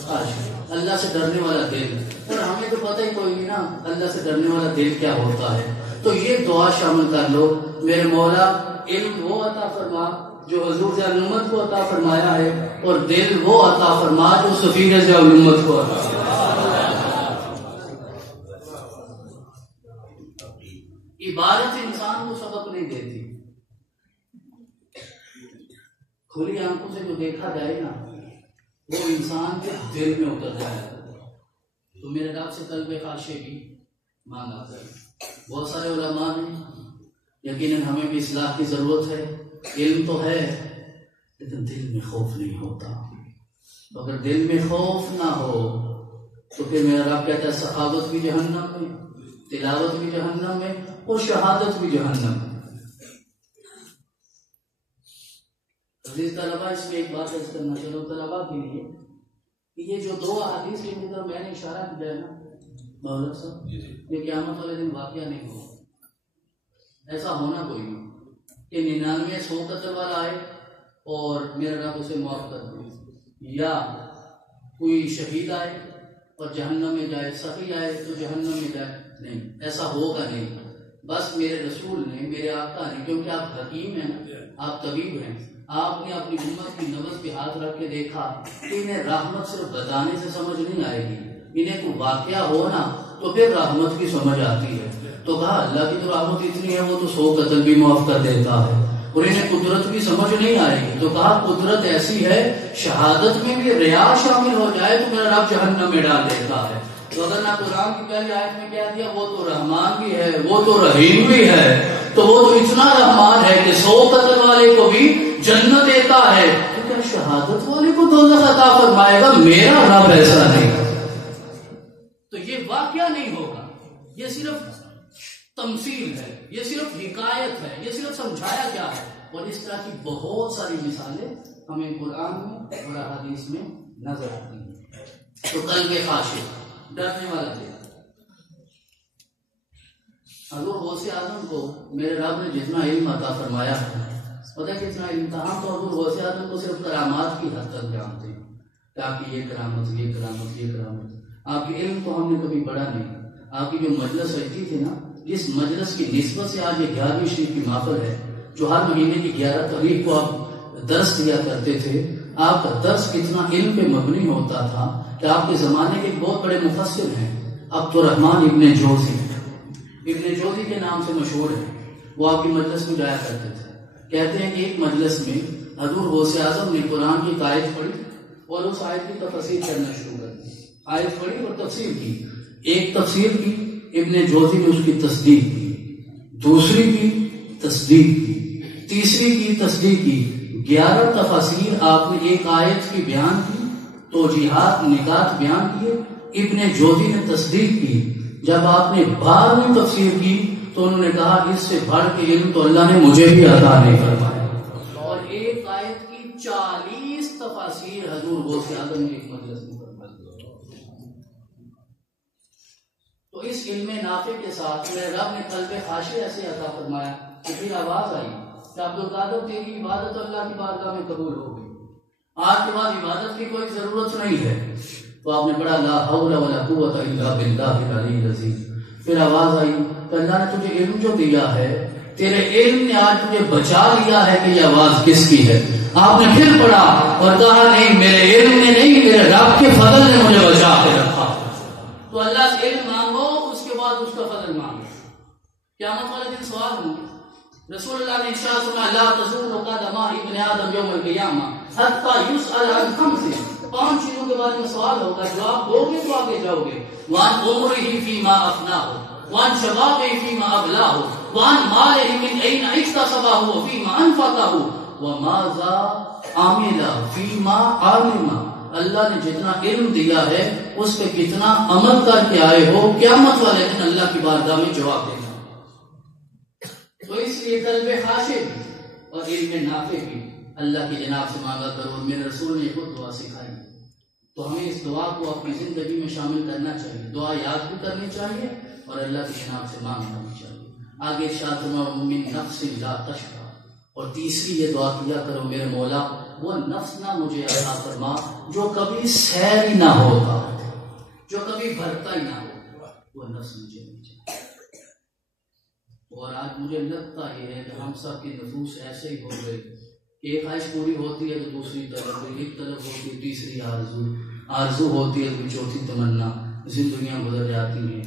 خاشع، اللہ سے ڈرنے والا دل. اور ہمیں تو پتہ ہی کوئی نہیں نا اللہ سے ڈرنے والا دل کیا ہوتا ہے. تو یہ دعا شامل کر لو، میرے مولا علم وہ عطا فرما جو حضور ضیاء الامت کو عطا فرمایا ہے، اور دل وہ عطا فرما جو سفیر ضیاء الامت کو عطا فرمایا. عبادت انسان کو سبق نہیں دیتی، کھلی آنکھوں سے جو دیکھا جائے نا وہ انسان کے دل میں اتر جائے. تو میرے رب سے قلب خاشع بھی مانگا کرے. بہت سارے علماء ہیں، یقیناً ہمیں بھی اصلاح کی ضرورت ہے. علم تو ہے لیکن دل میں خوف نہیں ہوتا. تو اگر دل میں خوف نہ ہو تو پھر میرا رب کہتا ہے سخاوت بھی جہنم میں، تلاوت بھی جہنم میں، اور شہادت بھی جہنم میں. عزیز طلباء، اس میں ایک بات عرض کرنا چاہتا ہوں طلباء کے لیے کہ یہ جو دو احادیث کی طرف میں نے اشارہ کیا ہے نا مولانا صاحب، یہ قیامت والے دن واقعہ نہیں ہوگا. ایسا ہونا کوئی نہیں کہ 99 قتل والا آئے اور میرا رب اسے معاف کر دے، یا کوئی شہید آئے اور جہنم میں جائے، سخی آئے تو جہنم میں جائے. نہیں، ایسا ہوگا نہیں. بس میرے رسول نے، میرے آقا نے، کیونکہ آپ حکیم ہیں، آپ طبیب ہیں، آپ نے اپنی امت کی نبض پہ ہاتھ رکھ کے دیکھا کہ انہیں رحمت صرف بتانے سے سمجھ نہیں آئے گی، انہیں کوئی واقعہ ہو نا تو پھر رحمت کی سمجھ آتی ہے. تو کہا اللہ کی تو رحمت اتنی ہے وہ تو 100 قتل بھی معاف کر دیتا ہے، اور انہیں قدرت بھی سمجھ نہیں آئے گی. تو کہا قدرت ایسی ہے شہادت میں بھی ریا شامل ہو جائے تو میرا رب جہنم میں ڈال دیتا ہے. تو اگر نہ قرآن کی پہلی آیت میں کہہ دیا وہ تو رحمان بھی ہے، وہ تو رحیم بھی ہے، تو وہ تو اتنا رحمان ہے کہ 100 قتل والے کو بھی جنت دیتا ہے، تو کیا شہادت والے کو دوزخ عطا فرمائے گا؟ میرا رب ایسا نہیں. تو یہ واقعہ نہیں ہوگا، یہ صرف تمثیل ہے، یہ صرف حکایت ہے، یہ صرف سمجھایا کیا ہے. اور اس طرح کی بہت ساری مثالیں ہمیں قرآن میں اور احادیث میں نظر آتی ہیں. تو قلب خاشع، ڈرنے والا دل. حضور غوث اعظم کو میرے رب نے جتنا علم عطا فرمایا ہے، پتہ ہے کتنا علم تھا. ہم تو حضور غوث اعظم کو صرف کرامات کی حد تک جانتے ہیں کہ آپ کی یہ کرامت، یہ کرامت، یہ کرامت. آپ کے علم کو ہم نے کبھی پڑھا نہیں. آپ کی جو مجلس رہتی تھی نا، جس مجلس کی نسبت سے آج یہ 11ویں شریف کی محفل ہے، جو ہر مہینے کی 11 تاریخ کو آپ درس دیا کرتے تھے، آپ کا درس کتنا علم پہ مبنی ہوتا تھا کہ آپ کے زمانے کے بہت بڑے مفسر ہیں عبد الرحمن ابن جوزی، ابن جوزی کے نام سے مشہور ہے. وہ آپ کی مجلس میں جایا کرتے تھے. کہتے ہیں کہ ایک مجلس میں حضور غوث اعظم نے قرآن کی آیت پڑھی اور اس آیت کی تفسیر کرنا شروع کر دی. آیت پڑھی اور تفسیر کی. ایک تفسیر کی ابن جوزی نے اس کی تصدیق کی، دوسری کی تصدیق کی، تیسری کی تصدیق کی. 11 تفاسیر آپ نے ایک آیت کی بیان کی، توجیحات، نکات بیان کیے. ابن جوزی نے تصدیق کی. جب آپ نے 12ویں تفسیر کی تو انہوں نے کہا اس سے بڑھ کے علم تو اللہ نے مجھے بھی عطا نہیں فرمایا. اور ایک آیت کی 40 تفاسیر حضور غوث اعظم نے ایک مجلس میں فرمائی. تو اس علم نافع کے ساتھ میرے رب نے قلب خاشع ایسے عطا فرمایا کہ پھر آواز آئی کہ عبد القادر تیری عبادت اللہ کی بارگاہ میں قبول ہو گئی، آج کے بعد عبادت کی کوئی ضرورت نہیں ہے. تو آپ نے پڑھا لا حول ولا قوت الا باللہ العلی العظیم. پھر آواز آئی کہ اللہ نے تجھے علم جو دیا ہے، تیرے علم نے آج تجھے بچا لیا ہے کہ یہ آواز کس کی ہے. آپ نے پھر پڑھا اور کہا نہیں، میرے علم نے نہیں، میرے رب کے فضل نے مجھے بچا کے رکھا. تو اللہ سے علم مانگو، اس کے بعد اس کا فضل مانگو. قیامت والے دن سوال ہوں گے. رسول اللہ نے ارشاد فرمایا لا تزول قدم ابن آدم یوم القیامہ حتی یسأل عن خمس. 5 چیزوں کے بارے میں سوال ہوگا، جو آپ دو گے تو آگے جاؤ گے. وان عمرہ فیما افناہ، وان شبابہ فیما ابلاہ، وان مالہ من این اکتسبہ وفیما انفقہ، وماذا عمل فیما علم. اللہ نے جتنا علم دیا ہے اس پہ کتنا عمل کر کے آئے ہو، قیامت والے دن اللہ کی بارگاہ میں جواب دینا. تو اس لیے قلب خاشع بھی اور علم نافع بھی اللہ کی جناب سے مانگا کرو. میرے رسول نے خود دعا سکھائی. تو ہمیں اس دعا کو اپنی زندگی میں شامل کرنا چاہیے، دعا یاد بھی کرنی چاہیے اور اللہ کی جناب سے مانگنا بھی چاہیے۔ آگے ارشاد فرمایا من نفس لا تشبع، اور تیسری یہ دعا کیا کرو میرے مولا وہ نفس نہ مجھے عطا فرما جو کبھی سیر ہی نہ ہوتا، جو کبھی بھرتا ہی نہ ہو، وہ نفس مجھے نہیں چاہیے۔ اور آج مجھے لگتا یہ ہے کہ ہم سب کے نفوس ایسے ہی ہو گئے، ایک خواہش پوری ہوتی ہے تو دوسری طلب، ایک طلب ہوتی ہے تیسری آرزو ہوتی ہے تو چوتھی تمنا، زندگیاں گزر جاتی ہیں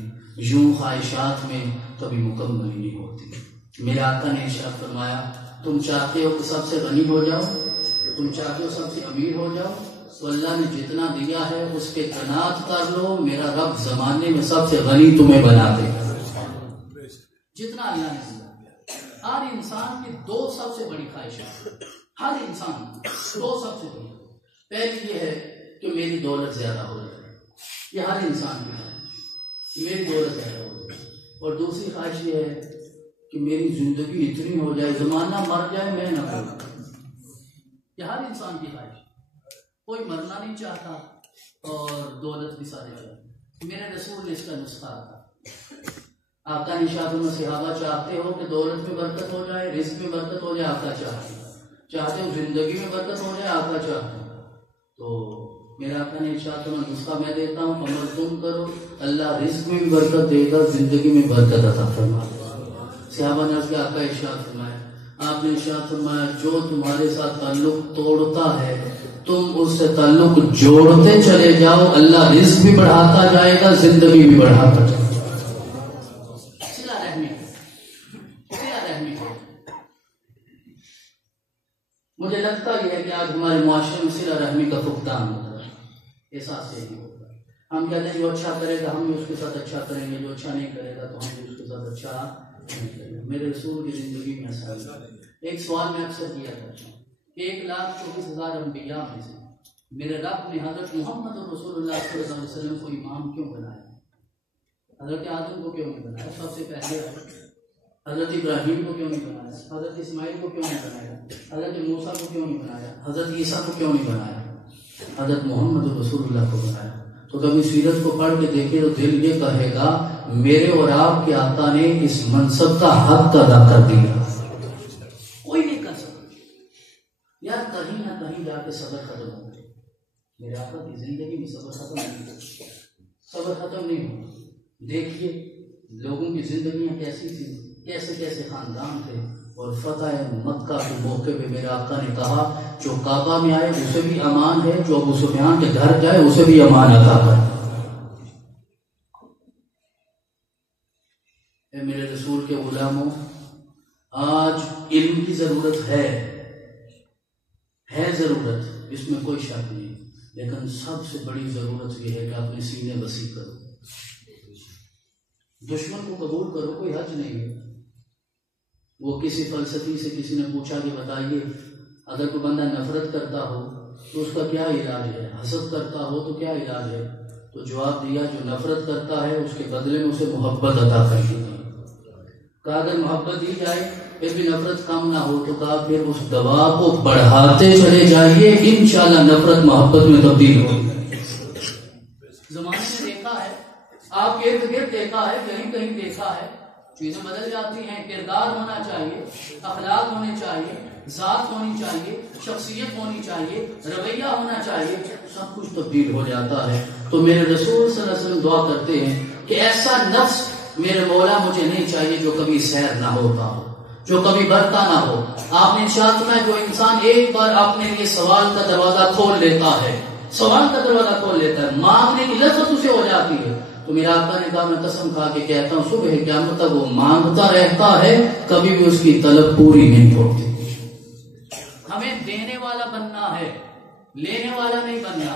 یوں خواہشات میں، کبھی مکمل ہی نہیں ہوتی۔ میرے آقا نے ارشاد فرمایا تم چاہتے ہو کہ سب سے غنی ہو جاؤ، تم چاہتے ہو سب سے امیر ہو جاؤ، تو اللہ نے جتنا دیا ہے اس کے قناعت کر لو، میرا رب زمانے میں سب سے غنی تمہیں بنا دے گا۔ جتنا اللہ نے دیا، ہر انسان کی دو سب سے بڑی خواہشیں، ہر انسان دو سب سے بڑی، پہلی یہ ہے کہ میری دولت زیادہ ہو جائے، یہ ہر انسان کی ہے، میری دولت زیادہ ہو جائے، اور دوسری خواہش یہ ہے کہ میری زندگی اتنی ہو جائے زمانہ مر جائے میں نہ مروں، یہ ہر انسان کی خواہش، کوئی مرنا نہیں چاہتا اور دولت بھی سارے چاہتے۔ میرے رسول نے اس کا نسخہ تھا، آقا نے ارشاد فرمایا صحابہ چاہتے ہو کہ دولت میں برکت ہو جائے، رزق میں برکت ہو جائے، آقا چاہتے ہو زندگی میں برکت ہو جائے، آقا چاہتے ہو، تو میرا آقا نے ارشاد فرمایا نسخہ میں دیتا ہوں، عمل تم کرو، اللہ رزق میں بھی برکت دے گا، زندگی میں برکت عطا فرما دے گا۔ صحابہ نے عرض کیا آقا ارشاد فرمایا، آپ نے ارشاد فرمایا جو تمہارے ساتھ تعلق توڑتا ہے تم اس سے تعلق جوڑتے چلے جاؤ، اللہ رزق بھی بڑھاتا جائے گا، زندگی بھی بڑھاتا جائے گا۔ مجھے لگتا یہ ہے کہ آج ہمارے معاشرے میں صلہ رحمی کا فقدان ہوتا ہے، احساس یہ نہیں ہوتا۔ ہم کہتے ہیں جو اچھا کرے گا ہم بھی اس کے ساتھ اچھا کریں گے، جو اچھا نہیں کرے گا تو ہم بھی اس کے ساتھ اچھا نہیں کریں گے۔ میرے رسول کی زندگی میں ایسا ہے۔ ایک سوال میں اکثر کیا کرتا ہوں، 1,24,000 انبیاء میں سے میرے رب نے حضرت محمد رسول اللہ صلی اللہ علیہ وسلم کو امام کیوں بنایا؟ حضرت آدم کو کیوں نہیں بنایا؟ سب سے پہلے حضرت ابراہیم کو کیوں نہیں بنایا؟ حضرت اسماعیل کو کیوں نہیں بنایا؟ حضرت موسیٰ کو کیوں نہیں بنایا؟ حضرت عیسیٰ کو کیوں نہیں بنایا؟ حضرت محمد رسول اللہ کو بنایا۔ تو کبھی سیرت کو پڑھ کے دیکھے تو دل یہ کہے گا میرے اور آپ کے آقا نے اس منصب کا حق ادا کر دیا، کوئی نہیں کر سکتا۔ یار کہیں نہ کہیں جا کے صبر ختم ہو گئے، میرے آقا کی زندگی میں صبر ختم نہیں ہوا، صبر ختم نہیں ہوا۔ دیکھیے لوگوں کی زندگیاں کیسی تھی، کیسے کیسے خاندان تھے، اور فتح مکہ کے موقع پہ میرے آقا نے کہا جو کعبہ میں آئے اسے بھی امان ہے، جو ابو سفیان کے گھر جائے اسے بھی امان عطا کر۔ اے میرے رسول کے غلاموں، آج علم کی ضرورت ہے ضرورت، اس میں کوئی شک نہیں، لیکن سب سے بڑی ضرورت یہ ہے کہ اپنے سینے وسیع کرو، دشمن کو قبول کرو، کوئی حج نہیں ہے۔ وہ کسی فلسفی سے کسی نے پوچھا کہ بتائیے اگر کوئی بندہ نفرت کرتا ہو تو اس کا کیا علاج ہے، حسد کرتا ہو تو کیا علاج ہے؟ تو جواب دیا جو نفرت کرتا ہے اس کے بدلے میں اسے محبت عطا کر دی۔ کہا اگر محبت دی جائے پھر بھی نفرت کم نہ ہو تو کہا پھر اس دوا کو بڑھاتے چلے جائیے، انشاءاللہ نفرت محبت میں تبدیل ہو۔ زمانے میں دیکھا ہے، آپ کے ارد گرد دیکھا ہے، کہیں کہیں دیکھا ہے، چیزیں بدل جاتی ہیں، کردار ہونا چاہیے، اخلاق ہونے چاہیے، ذات ہونی چاہیے، شخصیت ہونی چاہیے، رویہ ہونا چاہیے، سب کچھ تبدیل ہو جاتا ہے۔ تو میرے رسول صلی اللہ علیہ وسلم دعا کرتے ہیں کہ ایسا نفس میرے مولا مجھے نہیں چاہیے جو کبھی سیر نہ ہوتا ہو، جو کبھی بڑھتا نہ ہو۔ آپ نے ارشاد فرمایا جو انسان ایک بار اپنے لیے سوال کا دروازہ کھول لیتا ہے، سوال کا دروازہ کھول لیتا ہے، مانگنے کی لذت اسے ہو جاتی ہے، تو میرا آقا نے کہا میں قسم کھا کے کہتا ہوں صبح قیامت تک وہ مانگتا رہتا ہے، کبھی بھی اس کی طلب پوری نہیں ہوتی۔ ہمیں دینے والا بننا ہے، لینے والا نہیں بننا۔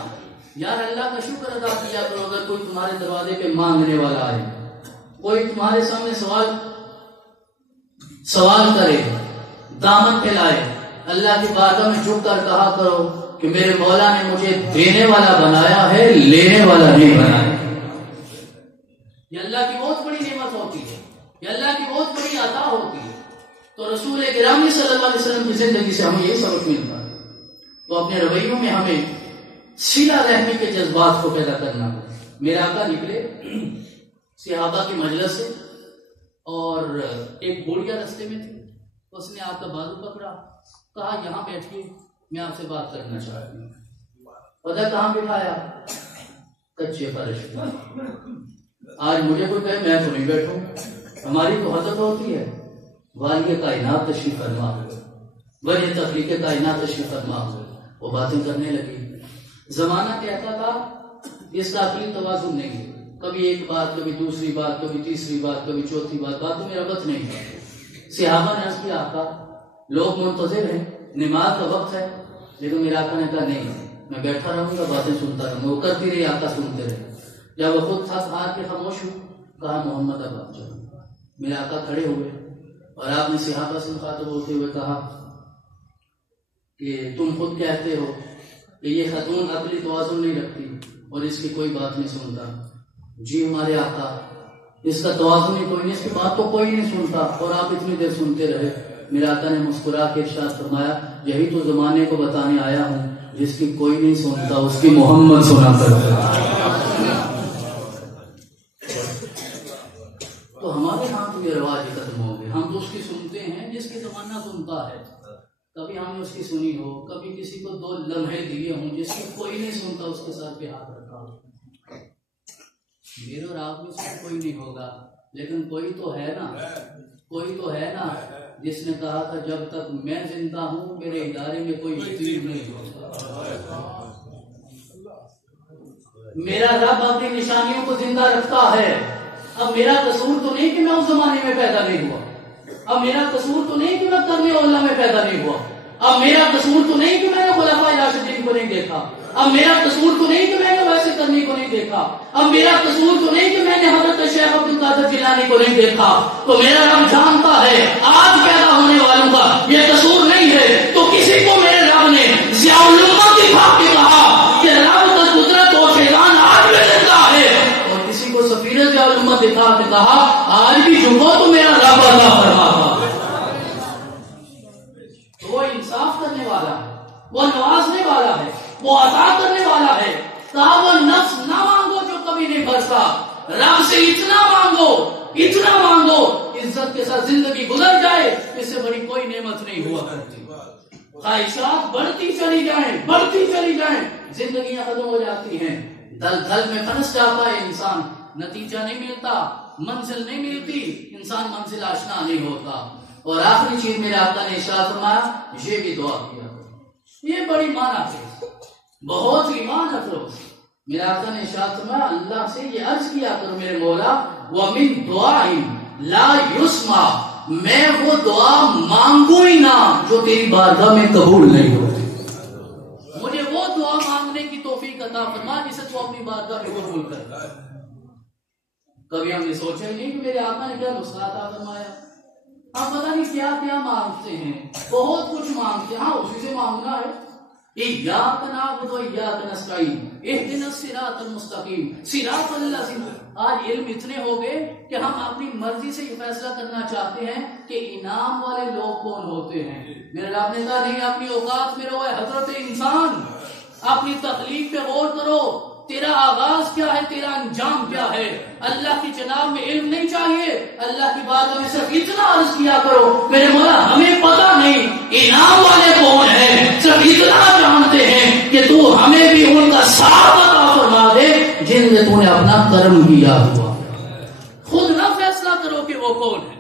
یار اللہ کا شکر ادا کیا کرو اگر کوئی تمہارے دروازے پہ مانگنے والا آئے، کوئی تمہارے سامنے سوال کرے، دامن پھیلائے، اللہ کی بارگاہ میں جھک کر کہا کرو کہ میرے مولا نے مجھے دینے والا بنایا ہے، لینے والا نہیں بنایا۔ یہ اللہ کی بہت بڑی نعمت ہوتی ہے، یہ اللہ کی بہت بڑی عطا ہوتی ہے۔ تو رسول گرامی صلی اللہ علیہ وسلم کی زندگی سے ہمیں یہ سبق ملتا ہے۔ تو اپنے رویوں میں ہمیں سیدھا رہنے کے جذبات کو پیدا کرنا ہو. میرے آقا نکلے صحابہ کی مجلس سے اور ایک بوڑھیا رستے میں تھی. اس نے آپ کا بازو پکڑا, کہا یہاں بیٹھیے, میں آپ سے بات کرنا چاہتی ہوں. پتہ کہاں بٹھایا؟ کچے فرش پہ. آج مجھے کوئی کہے میں تو نہیں بیٹھوں, ہماری تو حضرت ہوتی ہے والی کائنات تشریف فرما ہوئے, وجہ تخلیق کائنات تشریف فرما ہوئے. وہ باتیں کرنے لگی. زمانہ کہتا تھا اس کا عقلی توازن نہیں ہے, کبھی ایک بات, کبھی دوسری بات, کبھی تیسری بات, کبھی چوتھی بات, باتوں میں ربط نہیں ہے. صحابہ نے عرض کیا آقا لوگ منتظر ہیں, نماز کا وقت ہے, لیکن میرے آقا نے کہا نہیں, میں بیٹھا رہوں گا, باتیں سنتا رہوں گا. وہ کرتی رہی, آقا سنتے رہے. جب وہ خود تھک ہار کے خاموش ہوں, کہا محمد اب آپ چلو. میرے آقا کھڑے ہوئے اور آپ نے صحابہ سے مخاطب ہوتے ہوئے کہا کہ تم خود کہتے ہو کہ یہ خاتون عقلی توازن نہیں رکھتی اور اس کی کوئی بات نہیں سنتا. جی ہمارے آقا اس کا توازن ہی کوئی نہیں, اس کی بات کو کوئی نہیں سنتا, اور آپ اتنی دیر سنتے رہے. میرے آقا نے مسکرا کے ارشاد فرمایا یہی تو زمانے کو بتانے آیا ہوں, جس کی کوئی نہیں سنتا اس کی محمد سنا کرتا. تو ہمارے ہاں تو یہ رواج ختم ہو گئے. ہم تو اس کی سنتے ہیں جس کی زمانہ سنتا ہے. کبھی ہم نے اس کی سنی ہو, کبھی کسی کو 2 لمحے دیے ہوں, جس کی کوئی نہیں سنتا اس کے ساتھ پہ ہاتھ رکھا ہو. میرے اور آپ میں سے کوئی نہیں ہوگا, لیکن کوئی تو ہے نا, کوئی تو ہے نا جس نے کہا تھا جب تک میں زندہ ہوں میرے ادارے میں کوئی یتیم نہیں ہوگا. میرا رب اپنی نشانیوں کو زندہ رکھتا ہے. اب میرا قصور تو نہیں کہ میں اس زمانے میں پیدا نہیں ہوا, اب میرا قصور تو نہیں کہ میں کرنے والا میں پیدا نہیں ہوا, اب میرا قصور تو نہیں کہ میں نے خلفائے راشدین کو نہیں دیکھا, اب میرا قصور تو نہیں کہ میں نے ویسے کرنے کو نہیں دیکھا, اب میرا قصور تو نہیں کہ میں نے حضرت شیخ عبد القادر جیلانی کو نہیں دیکھا. تو میرا رب جانتا ہے آج پیدا ہونے والوں کا یہ قصور نہیں ہے. تو کسی کو میرے رب نے ضیاء الامت دکھا کے کہا کہ رب کا قدرت و فیضان آج بھی زندہ ہے, اور کسی کو سفیر ضیاء الامت دکھا کے کہا آج بھی جھکو تو میرا رب عطا فرماتا. تو وہ انصاف کرنے والا ہے, وہ نوازنے والا ہے, وہ عطا کرنے والا ہے. کہا وہ نفس نہ مانگو جو کبھی نہیں بھرتا, رب سے اتنا مانگو, اتنا مانگو عزت کے ساتھ زندگی گزر جائے, اس سے بڑی کوئی نعمت نہیں ہوا کرتی. خواہشات بڑھتی چلی جائیں, بڑھتی چلی جائیں, زندگیاں ختم ہو جاتی ہیں, دل دل میں پھنس جاتا ہے انسان, نتیجہ نہیں ملتا, منزل نہیں ملتی, انسان منزل آشنا نہیں ہوتا. اور آخری چیز میرے آقا نے ارشاد فرمایا یہ بھی دعا کیا کرو. یہ بڑی معنی ہے, بہت ہی معنی کرو. میرے آقا نے ارشاد فرمایا اللہ سے یہ عرض کیا کرو میرے مولا وَمِن دُعَاءٍ لَا يُسْمَعُ, میں وہ دعا مانگوں ہی نہ جو تیری بارگاہ میں قبول نہیں ہوتی. مجھے وہ دعا مانگنے کی توفیق عطا فرما جسے تو اپنی بارگاہ میں قبول کر. کبھی ہم نے سوچا ہی نہیں کہ میرے آقا نے کیا نسخہ عطا فرمایا. ہم پتہ نہیں کیا کیا مانگتے ہیں, بہت کچھ مانگتے ہیں. ہاں اسی سے مانگنا ہے. ایاک نعبد و ایاک نستعین اہدنا الصراط المستقیم صراط الذین. آج علم اتنے ہو گئے کہ ہم اپنی مرضی سے یہ فیصلہ کرنا چاہتے ہیں کہ انعام والے لوگ کون ہوتے ہیں. میرے رب نے کہا نہیں, اپنی اوقات میں رہو حضرت انسان, اپنی تخلیق پہ غور کرو. تیرا آغاز کیا ہے, تیرا انجام کیا ہے. اللہ کی جناب میں علم نہیں چاہیے, اللہ کی بات میں صرف اتنا عرض کیا کرو میرے مولا ہمیں پتہ نہیں انعام والے کون ہیں, صرف اتنا جانتے ہیں کہ تو ہمیں بھی ان کا ساتھ عطا فرما دے جن میں تو نے اپنا کرم کیا ہوا. خود نہ فیصلہ کرو کہ وہ کون ہے,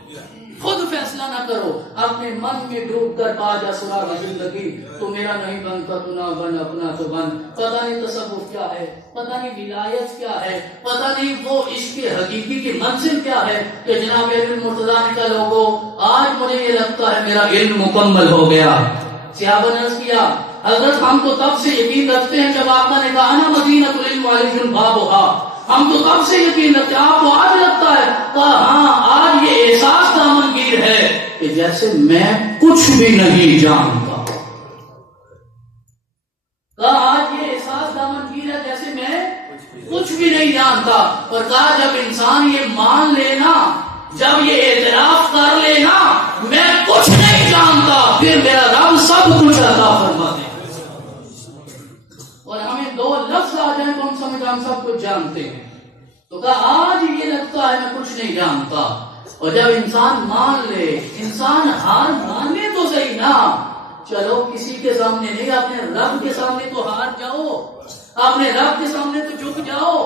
خود فیصلہ نہ کرو, اپنے من میں ڈوب کر پا جا سراغ زندگی. تو میرا نہیں بنتا تو نہ بن, اپنا تو بن. پتہ نہیں تصوف کیا ہے, پتہ نہیں ولایت کیا ہے, پتہ نہیں وہ عشق حقیقی کی منزل کیا ہے کہ جناب علم مرتضیٰ نے کہا لوگوں آج مجھے یہ لگتا ہے میرا علم مکمل ہو گیا. صحابہ نے عرض کیا حضرت ہم تو تب سے یقین رکھتے ہیں جب آپ نے کہا انا مدینۃ العلم وعلی بابھا, ہم تو تب سے یقین رکھتے ہیں. آپ کو آج لگتا ہے؟ کہا ہاں آج یہ احساس دامنگیر ہے کہ جیسے میں کچھ بھی نہیں جانتا. کہا آج یہ احساس دامنگیر ہے جیسے میں کچھ بھی نہیں جانتا. اور کہا جب انسان یہ مان لینا, جب یہ اعتراف کر لینا میں کچھ نہیں جانتا, پھر میرا رب سب کچھ عطا فرما دے. اور ہمیں 2 کہ ہم سب کچھ جانتے ہیں. تو کہا آج یہ لگتا ہے میں کچھ نہیں جانتا. اور جب انسان مان لے, انسان ہار مانے تو صحیح نا. چلو کسی کے سامنے نہیں, اپنے رب کے سامنے تو ہار جاؤ, اپنے رب کے سامنے تو جھک جاؤ,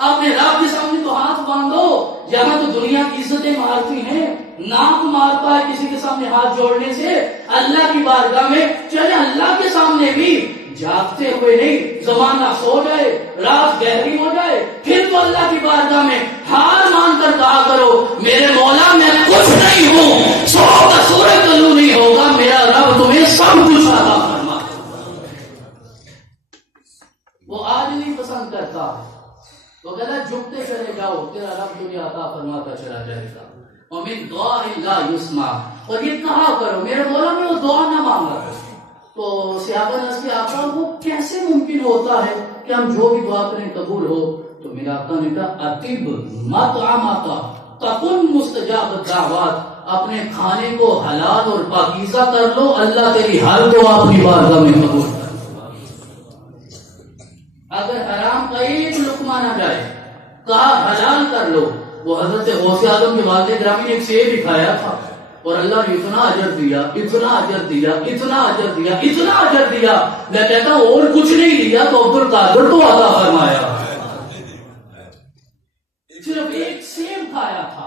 اپنے رب کے سامنے تو ہاتھ باندھو. یہاں تو دنیا کی عزتیں مارتی ہیں, ناک مارتا ہے کسی کے سامنے ہاتھ جوڑنے سے. اللہ کی بارگاہ میں چلے اللہ کے سامنے بھی جاگتے ہوئے نہیں, زمانہ سو جائے, رات گہری ہو جائے, پھر تو اللہ کی بارگاہ میں ہار مان کر کہا کرو میرے مولا میں کچھ نہیں ہوں, سو کا سورج طلوع نہیں ہوگا, میرا رب تمہیں سب کچھ عطا فرما. وہ آج نہیں پسند کرتا, وہ کہتا ہے جھکتے چلے جاؤ, تیرا رب تجھے عطا فرماتا چلا جائے گا. ومن دعاء لا یسمع, اور یہ کہا کرو میرے مولا میں وہ دعا نہ مانگا. تو صحابہ نے اس کے آقا وہ کیسے ممکن ہوتا ہے کہ ہم جو بھی دعا کریں قبول ہو؟ تو میرا آقا نے کہا اطب مطعمک تکن مستجاب الدعوات, اپنے کھانے کو حلال اور پاکیزہ کر لو, اللہ تیری ہر دعا اپنی بارگاہ میں قبول کر لو. اگر حرام کا ایک لقمہ نہ جائے, کہا حلال کر لو. وہ حضرت غوث اعظم کے والد گرامی نے ایک سیب ہی کھایا تھا, اور اللہ نے اتنا اجر دیا, اتنا اجر دیا, اتنا اجر دیا, اتنا اجر دیا, میں کہتا ہوں اور کچھ نہیں دیا تو عبد القادر تو عطا فرمایا. صرف ایک سیب کھایا تھا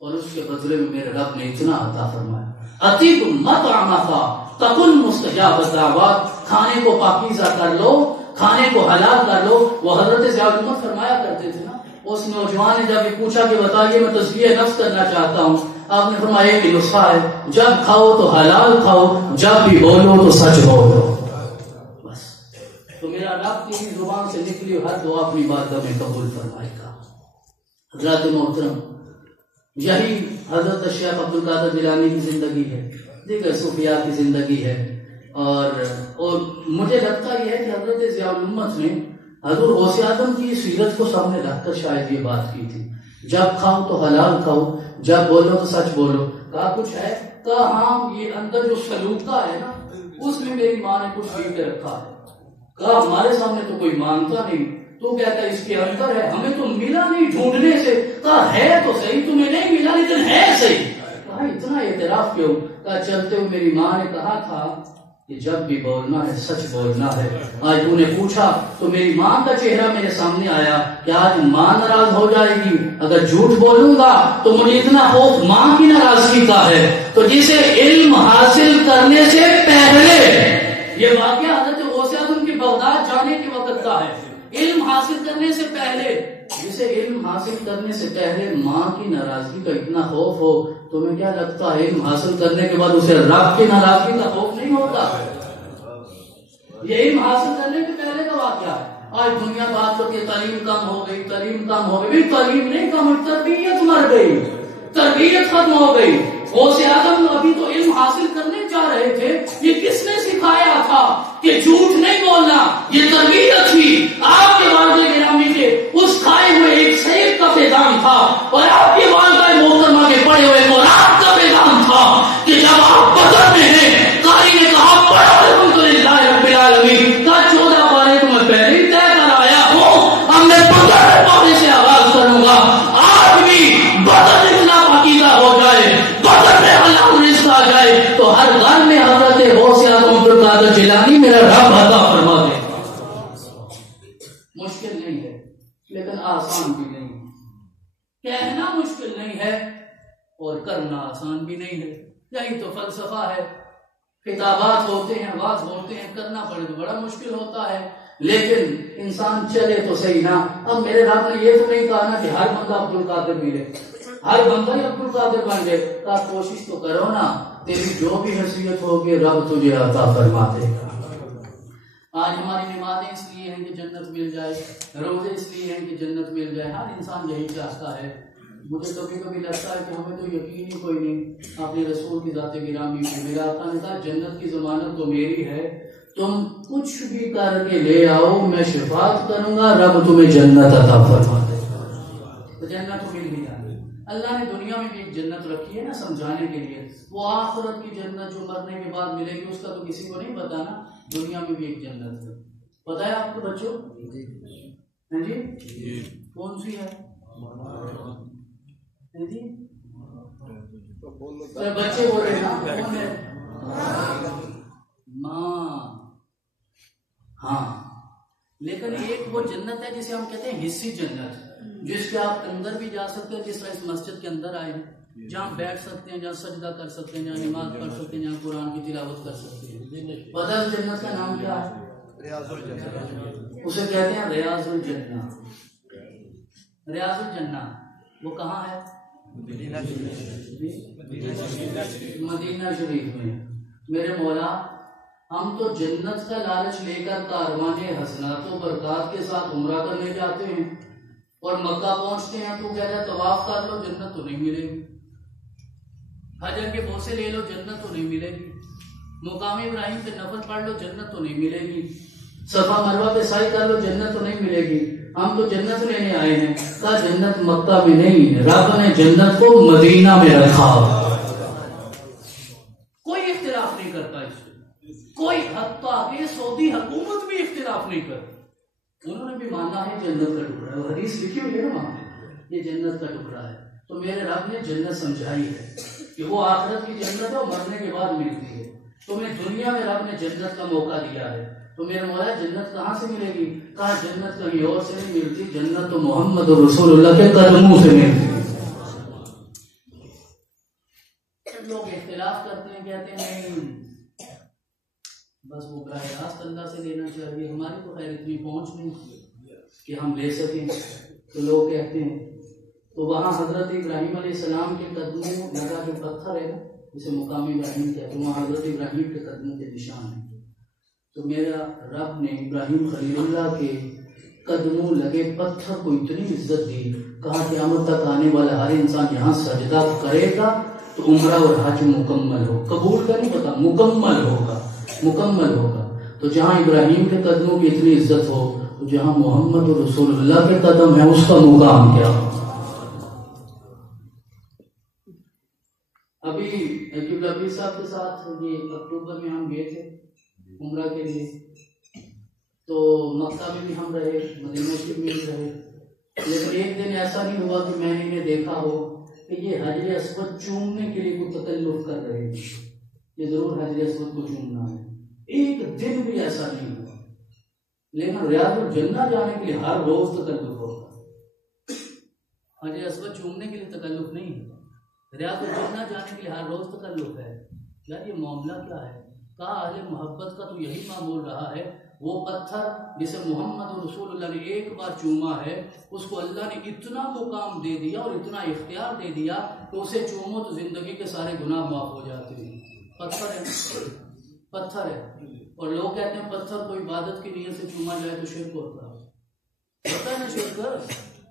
اور اس کے بدلے میں میرے رب نے اتنا عطا فرمایا. اطیب مطعمک تکن مستجاب الدعوات, کھانے کو پاکیزہ کر لو, کھانے کو حلال کر لو. وہ حضرت ضیاء الحق فرمایا کرتے تھے نا. اس نوجوان نے جب یہ پوچھا کہ بتائیے میں تزکیہ نفس کرنا چاہتا ہوں, آپ نے فرمایا ایک نسخہ ہے, جب کھاؤ تو حلال کھاؤ, جب بھی بولو تو سچ بولو. بس تو میرا رب کی زبان سے نکلی ہر دعا اپنی بارگاہ میں قبول فرمائے گا. حضرات محترم, یہی حضرت شیخ عبد القادر جیلانی کی زندگی ہے, دیکھیں صوفیاء کی زندگی ہے. اور مجھے لگتا یہ ہے کہ حضرت ضیاء الامت نے حضور غوث اعظم کی سیرت کو سامنے رکھ کر شاید یہ بات کی تھی, جب کھاؤ تو حلال کھاؤ, جب بولو تو سچ بولو. کہا کچھ ہے, کہا ہاں یہ اندر جو سلوکتا ہے نا اس میں میری ماں نے کچھ بھی کے رکھا ہے. کہا ہمارے سامنے تو کوئی مانتا نہیں, تو کہتا ہے اس کے اندر ہے, ہمیں تو ملا نہیں ڈھونڈنے سے. کہا ہے تو صحیح, تمہیں نہیں ملا لیکن ہے صحیح. کہا اتنا اعتراف کیوں؟ کہا چلتے ہوئے میری ماں نے کہا تھا کہ جب بھی بولنا ہے سچ بولنا ہے. آج تو نے پوچھا تو میری ماں کا چہرہ میرے سامنے آیا کہ آج ماں ناراض ہو جائے گی, اگر جھوٹ بولوں گا تو مجھے اتنا خوف ماں کی ناراضگی کا ہے. تو جسے علم حاصل کرنے سے پہلے, یہ واقعہ حضرت غوث اعظم کی بغداد جانے کے وقت کا ہے, علم حاصل کرنے سے پہلے, جسے علم حاصل کرنے سے پہلے ماں کی ناراضگی کا اتنا خوف ہو, تمہیں کیا لگتا ہے علم حاصل کرنے کے بعد اسے رب کی ناراضگی کا خوف نہیں ہوتا؟ یہ علم حاصل کرنے کے پہلے کا واقعہ ہے. آج دنیا بات کرتی ہے تعلیم کم ہو گئی, تعلیم کم ہو گئی. تعلیم نہیں کم ہوئی, تربیت مر گئی, تربیت ختم ہو گئی. غوث اعظم ابھی تو علم حاصل کرنے جا رہے تھے, یہ کس نے سکھایا تھا کہ جھوٹ نہیں بولنا؟ یہ تربیت تھی. آپ کے والد گرامی کے اس کھائے ہوئے ایک سیب کا پیغام تھا, اور آپ کے والدہ محترمہ کے پڑھے ہوئے قرآن کا پیغام تھا کہ جب آپ بدر میں ہیں, قاری نے کہا پڑھو الحمدللہ رب العالمین, کا 14 پارے تو میں پہلے ہی طے کر آیا ہوں, اب میں بدر پارے سے آغاز کروں گا. آج بھی بدر اتنا پاکیزہ ہو جائے, بدر میں حلال رزق آ جائے تو ہر گھر میں حضرت غوث اعظم عبد القادر جیلانی میرا رب عطا فرما دے. مشکل نہیں ہے لیکن آسان بھی نہیں ہے. کہنا مشکل نہیں ہے اور کرنا آسان بھی نہیں ہے. یہی تو فلسفہ ہے. خطابات ہوتے ہیں, واز ہوتے ہیں, کرنا پڑے تو بڑا مشکل ہوتا ہے, لیکن انسان چلے تو صحیح نا. اب میرے رب نے یہ تو نہیں کہا نا کہ ہر بندہ عبد القادر ملے, ہر بندہ ہی عبد القادر بن جائے. کا کوشش تو کرو نا, تیری جو بھی حیثیت ہوگی رب تجھے عطا فرما دے گا. آج ہماری نمازیں اس لیے ہیں کہ جنت مل جائے, روزے اس لیے ہیں کہ جنت مل جائے. ہر انسان یہی چاہتا ہے. مجھے کبھی کبھی لگتا ہے کہ ہمیں تو یقین ہی کوئی نہیں اپنے رسول کی ذات گرامی پہ. میرا آقا نے کہا جنت کی ضمانت تو میری ہے, تم کچھ بھی کر کے لے آؤ, میں شفاعت کروں گا, رب تمہیں جنت عطا فرما دے گا. تو جنت تو مل بھی جائے. اللہ نے دنیا میں بھی ایک جنت رکھی ہے نا سمجھانے کے لیے. وہ آخرت کی جنت جو مرنے کے بعد ملے گی اس کا تو کسی کو نہیں پتا نا. دنیا میں بھی ایک جنت ہے, پتا ہے آپ کو بچوں؟ جی کون سی ہے جی؟ بچے بول رہے ہیں کون ہے؟ ماں. ہاں لیکن ایک وہ جنت ہے جسے ہم کہتے ہیں حصی جنت، جس کے آپ اندر بھی جا سکتے ہیں، جس طرح اس مسجد کے اندر آئے ہیں، جہاں بیٹھ سکتے ہیں، جہاں سجدہ کر سکتے ہیں، جہاں نماز پڑھ سکتے ہیں، جہاں قرآن کی تلاوت کر سکتے ہیں. پتہ ہے جنت کا نام کیا ہے؟ ریاض الجنہ. اسے کہتے ہیں ریاض الجنہ. ریاض الجنہ وہ کہاں ہے؟ مدینہ شریف میں. میرے مولا ہم تو جنت کا لالچ لے کر کاروان حسنات و برکات کے ساتھ عمرہ کرنے جاتے ہیں اور مکہ پہنچتے ہیں تو کہتا ہے طواف کر لو جنت تو نہیں ملے گی، حجر کے بوسے لے لو جنت تو نہیں ملے گی، مقام ابراہیم پہ نفل پڑھ لو جنت تو نہیں ملے گی، صفا مروہ پہ سعی کر لو جنت تو نہیں ملے گی. ہم تو جنت لینے آئے ہیں. کہا جنت مکہ میں نہیں، رب نے جنت کو مدینہ میں رکھا. کوئی اختلاف نہیں کرتا اس سے، کوئی حتیٰ کہ سعودی حکومت بھی اختلاف نہیں کرتی. انہوں نے بھی مانا ہے جنت کا ٹکڑا ہے، حدیث لکھی ہوئی ہے نا وہاں پہ، یہ جنت کا ٹکڑا ہے. تو میرے رب نے جنت سمجھائی ہے کہ وہ آخرت کی جنت ہے، مرنے کے بعد ملتی ہے. تمہیں دنیا میں رب نے جنت کا موقع دیا ہے. تو میرے مولا جنت کہاں سے ملے گی؟ کہا جنت کہیں اور سے نہیں ملتی، جنت تو محمد رسول اللہ کے قدموں سے ملتی. لوگ اختلاف کرتے ہیں، کہتے ہیں نہیں بس وہ براہ راست اللہ سے لینا چاہیے، ہماری تو خیر اتنی پہنچ نہیں کہ ہم لے سکیں. تو لوگ کہتے ہیں تو وہاں حضرت ابراہیم علیہ السلام کے قدموں لگا جو پتھر ہے جسے مقام ابراہیم کہتے ہیں، وہاں حضرت ابراہیم کے قدموں کے نشان ہیں. تو میرا رب نے ابراہیم خلیل اللہ کے قدموں لگے پتھر کو اتنی عزت دی، کہا قیامت تک آنے والا ہر انسان یہاں سجدہ کرے گا تو عمرہ اور حج مکمل ہو، قبول کا نہیں پتا، مکمل ہوگا، مکمل ہوگا. تو جہاں ابراہیم کے قدموں کی اتنی عزت ہو تو جہاں محمد رسول اللہ کے قدم ہے اس کا مقام کیا ہو. ابھی عبدالعبی صاحب کے ساتھ یہ اکتوبر میں ہم گئے تھے عمرہ کے لیے، تو مکہ میں بھی ہم رہے، مدینہ شریف میں بھی رہے. لیکن ایک دن ایسا نہیں ہوا کہ میں نے انہیں دیکھا ہو کہ یہ حجر اسود چومنے کے لیے کوئی تکلف کر رہے ہیں، یہ ضرور حجر اسود کو چومنا ہے. ایک دن بھی ایسا نہیں ہوا. لیکن ریاض الجنہ جانے کے لیے ہر روز تکلف ہوتا ہے. حجر اسود چومنے کے لیے تکلف نہیں ہے، ریاض الجنہ جانے کے لیے ہر روز تکلف ہے. یار یہ معاملہ کیا ہے؟ کہا اہل محبت کا تو یہی معمول رہا ہے، وہ پتھر جسے محمد رسول اللہ نے ایک بار چوما ہے اس کو اللہ نے اتنا مقام دے دیا اور اتنا اختیار دے دیا کہ اسے چومو تو زندگی کے سارے گناہ معاف ہو جاتے ہیں. پتھر ہے، پتھر ہے. اور لوگ کہتے ہیں پتھر کو عبادت کی نیت سے چوما جائے تو شرک ہوتا ہے نا. شرک،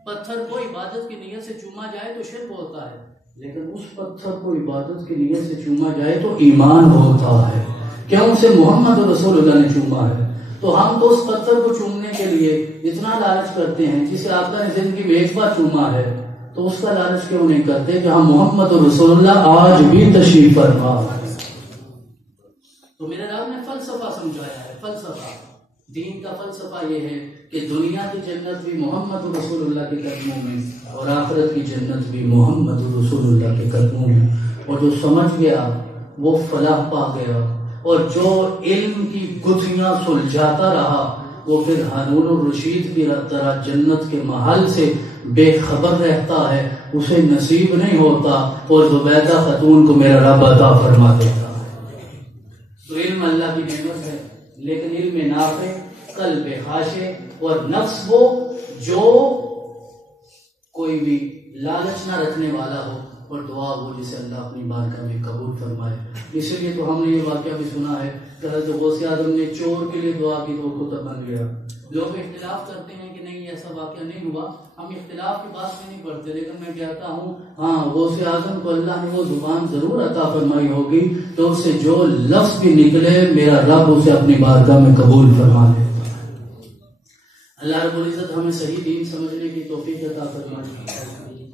پتھر کو عبادت کی نیت سے چوما جائے تو شرک ہوتا ہے، لیکن اس پتھر کو عبادت کی نیت سے چوما جائے تو ایمان ہوتا ہے. کیوں؟ اسے محمد رسول اللہ نے چوما ہے. تو ہم تو اس پتھر کو چومنے کے لیے اتنا لالچ کرتے ہیں جسے آپ نے زندگی میں ایک بار چوما ہے، تو اس کا لالچ کیوں نہیں کرتے جہاں محمد رسول اللہ آج بھی تشریف فرما. تو میرے رب نے فلسفہ سمجھایا ہے. فلسفہ دین کا فلسفہ یہ ہے کہ دنیا کی جنت بھی محمد رسول اللہ کے قدموں میں اور آخرت کی جنت بھی محمد رسول اللہ کے قدموں میں. اور جو سمجھ گیا وہ فلاح پا گیا، اور جو علم کی گتھیاں سلجھاتا رہا وہ پھر ہارون الرشید کی طرح جنت کے محل سے بے خبر رہتا ہے، اسے نصیب نہیں ہوتا. اور زبیدہ خاتون کو میرا رب عطا فرما دیتا ہے. تو علم اللہ کی نعمت ہے، لیکن علم نافع، قلب خاشع اور نفس وہ جو کوئی بھی لالچ نہ رکھنے والا ہو، اور دعا وہ جسے اللہ اپنی بارگاہ میں قبول فرمائے. اسی لیے تو ہم نے یہ واقعہ بھی سنا ہے کہ حضرت غوث اعظم نے چور کے لیے دعا کی تو کتب بن گیا. لوگ اختلاف کرتے ہیں کہ نہیں ایسا واقعہ نہیں ہوا، ہم اختلاف کی بات میں نہیں پڑھتے، لیکن میں کہتا ہوں ہاں غوث اعظم کو اللہ نے وہ زبان ضرور عطا فرمائی ہوگی تو اس سے جو لفظ بھی نکلے میرا رب اسے اپنی بارگاہ میں قبول فرما لے. اللہ رب العزت ہمیں صحیح دین سمجھنے کی توفیق عطا فرمائے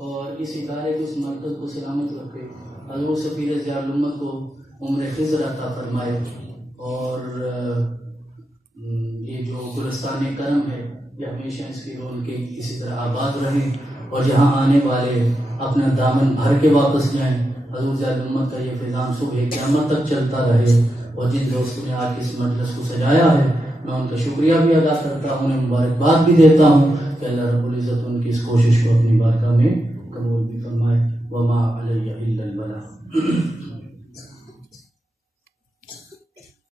اور اس ادارے کو، اس مرکز کو سلامت رکھے. حضور سفیر ضیاء الامت کو عمر خضر عطا فرمائے، اور یہ جو گلستان کرم ہے یہ ہمیشہ اس کی رون کے اسی طرح آباد رہیں اور جہاں آنے والے اپنا دامن بھر کے واپس جائیں. حضور زیادہ امت کا یہ فیضان صبح قیامت تک چلتا رہے. اور جن دوستوں نے آج اس مجلس کو سجایا ہے میں ان کا شکریہ بھی ادا کرتا ہوں, انہیں مبارکباد بھی دیتا ہوں کہ اللہ رب العزت ان کی اس کوشش کو اپنی بارگاہ میں قبول بھی فرمائے. وما علی الا البلاغ.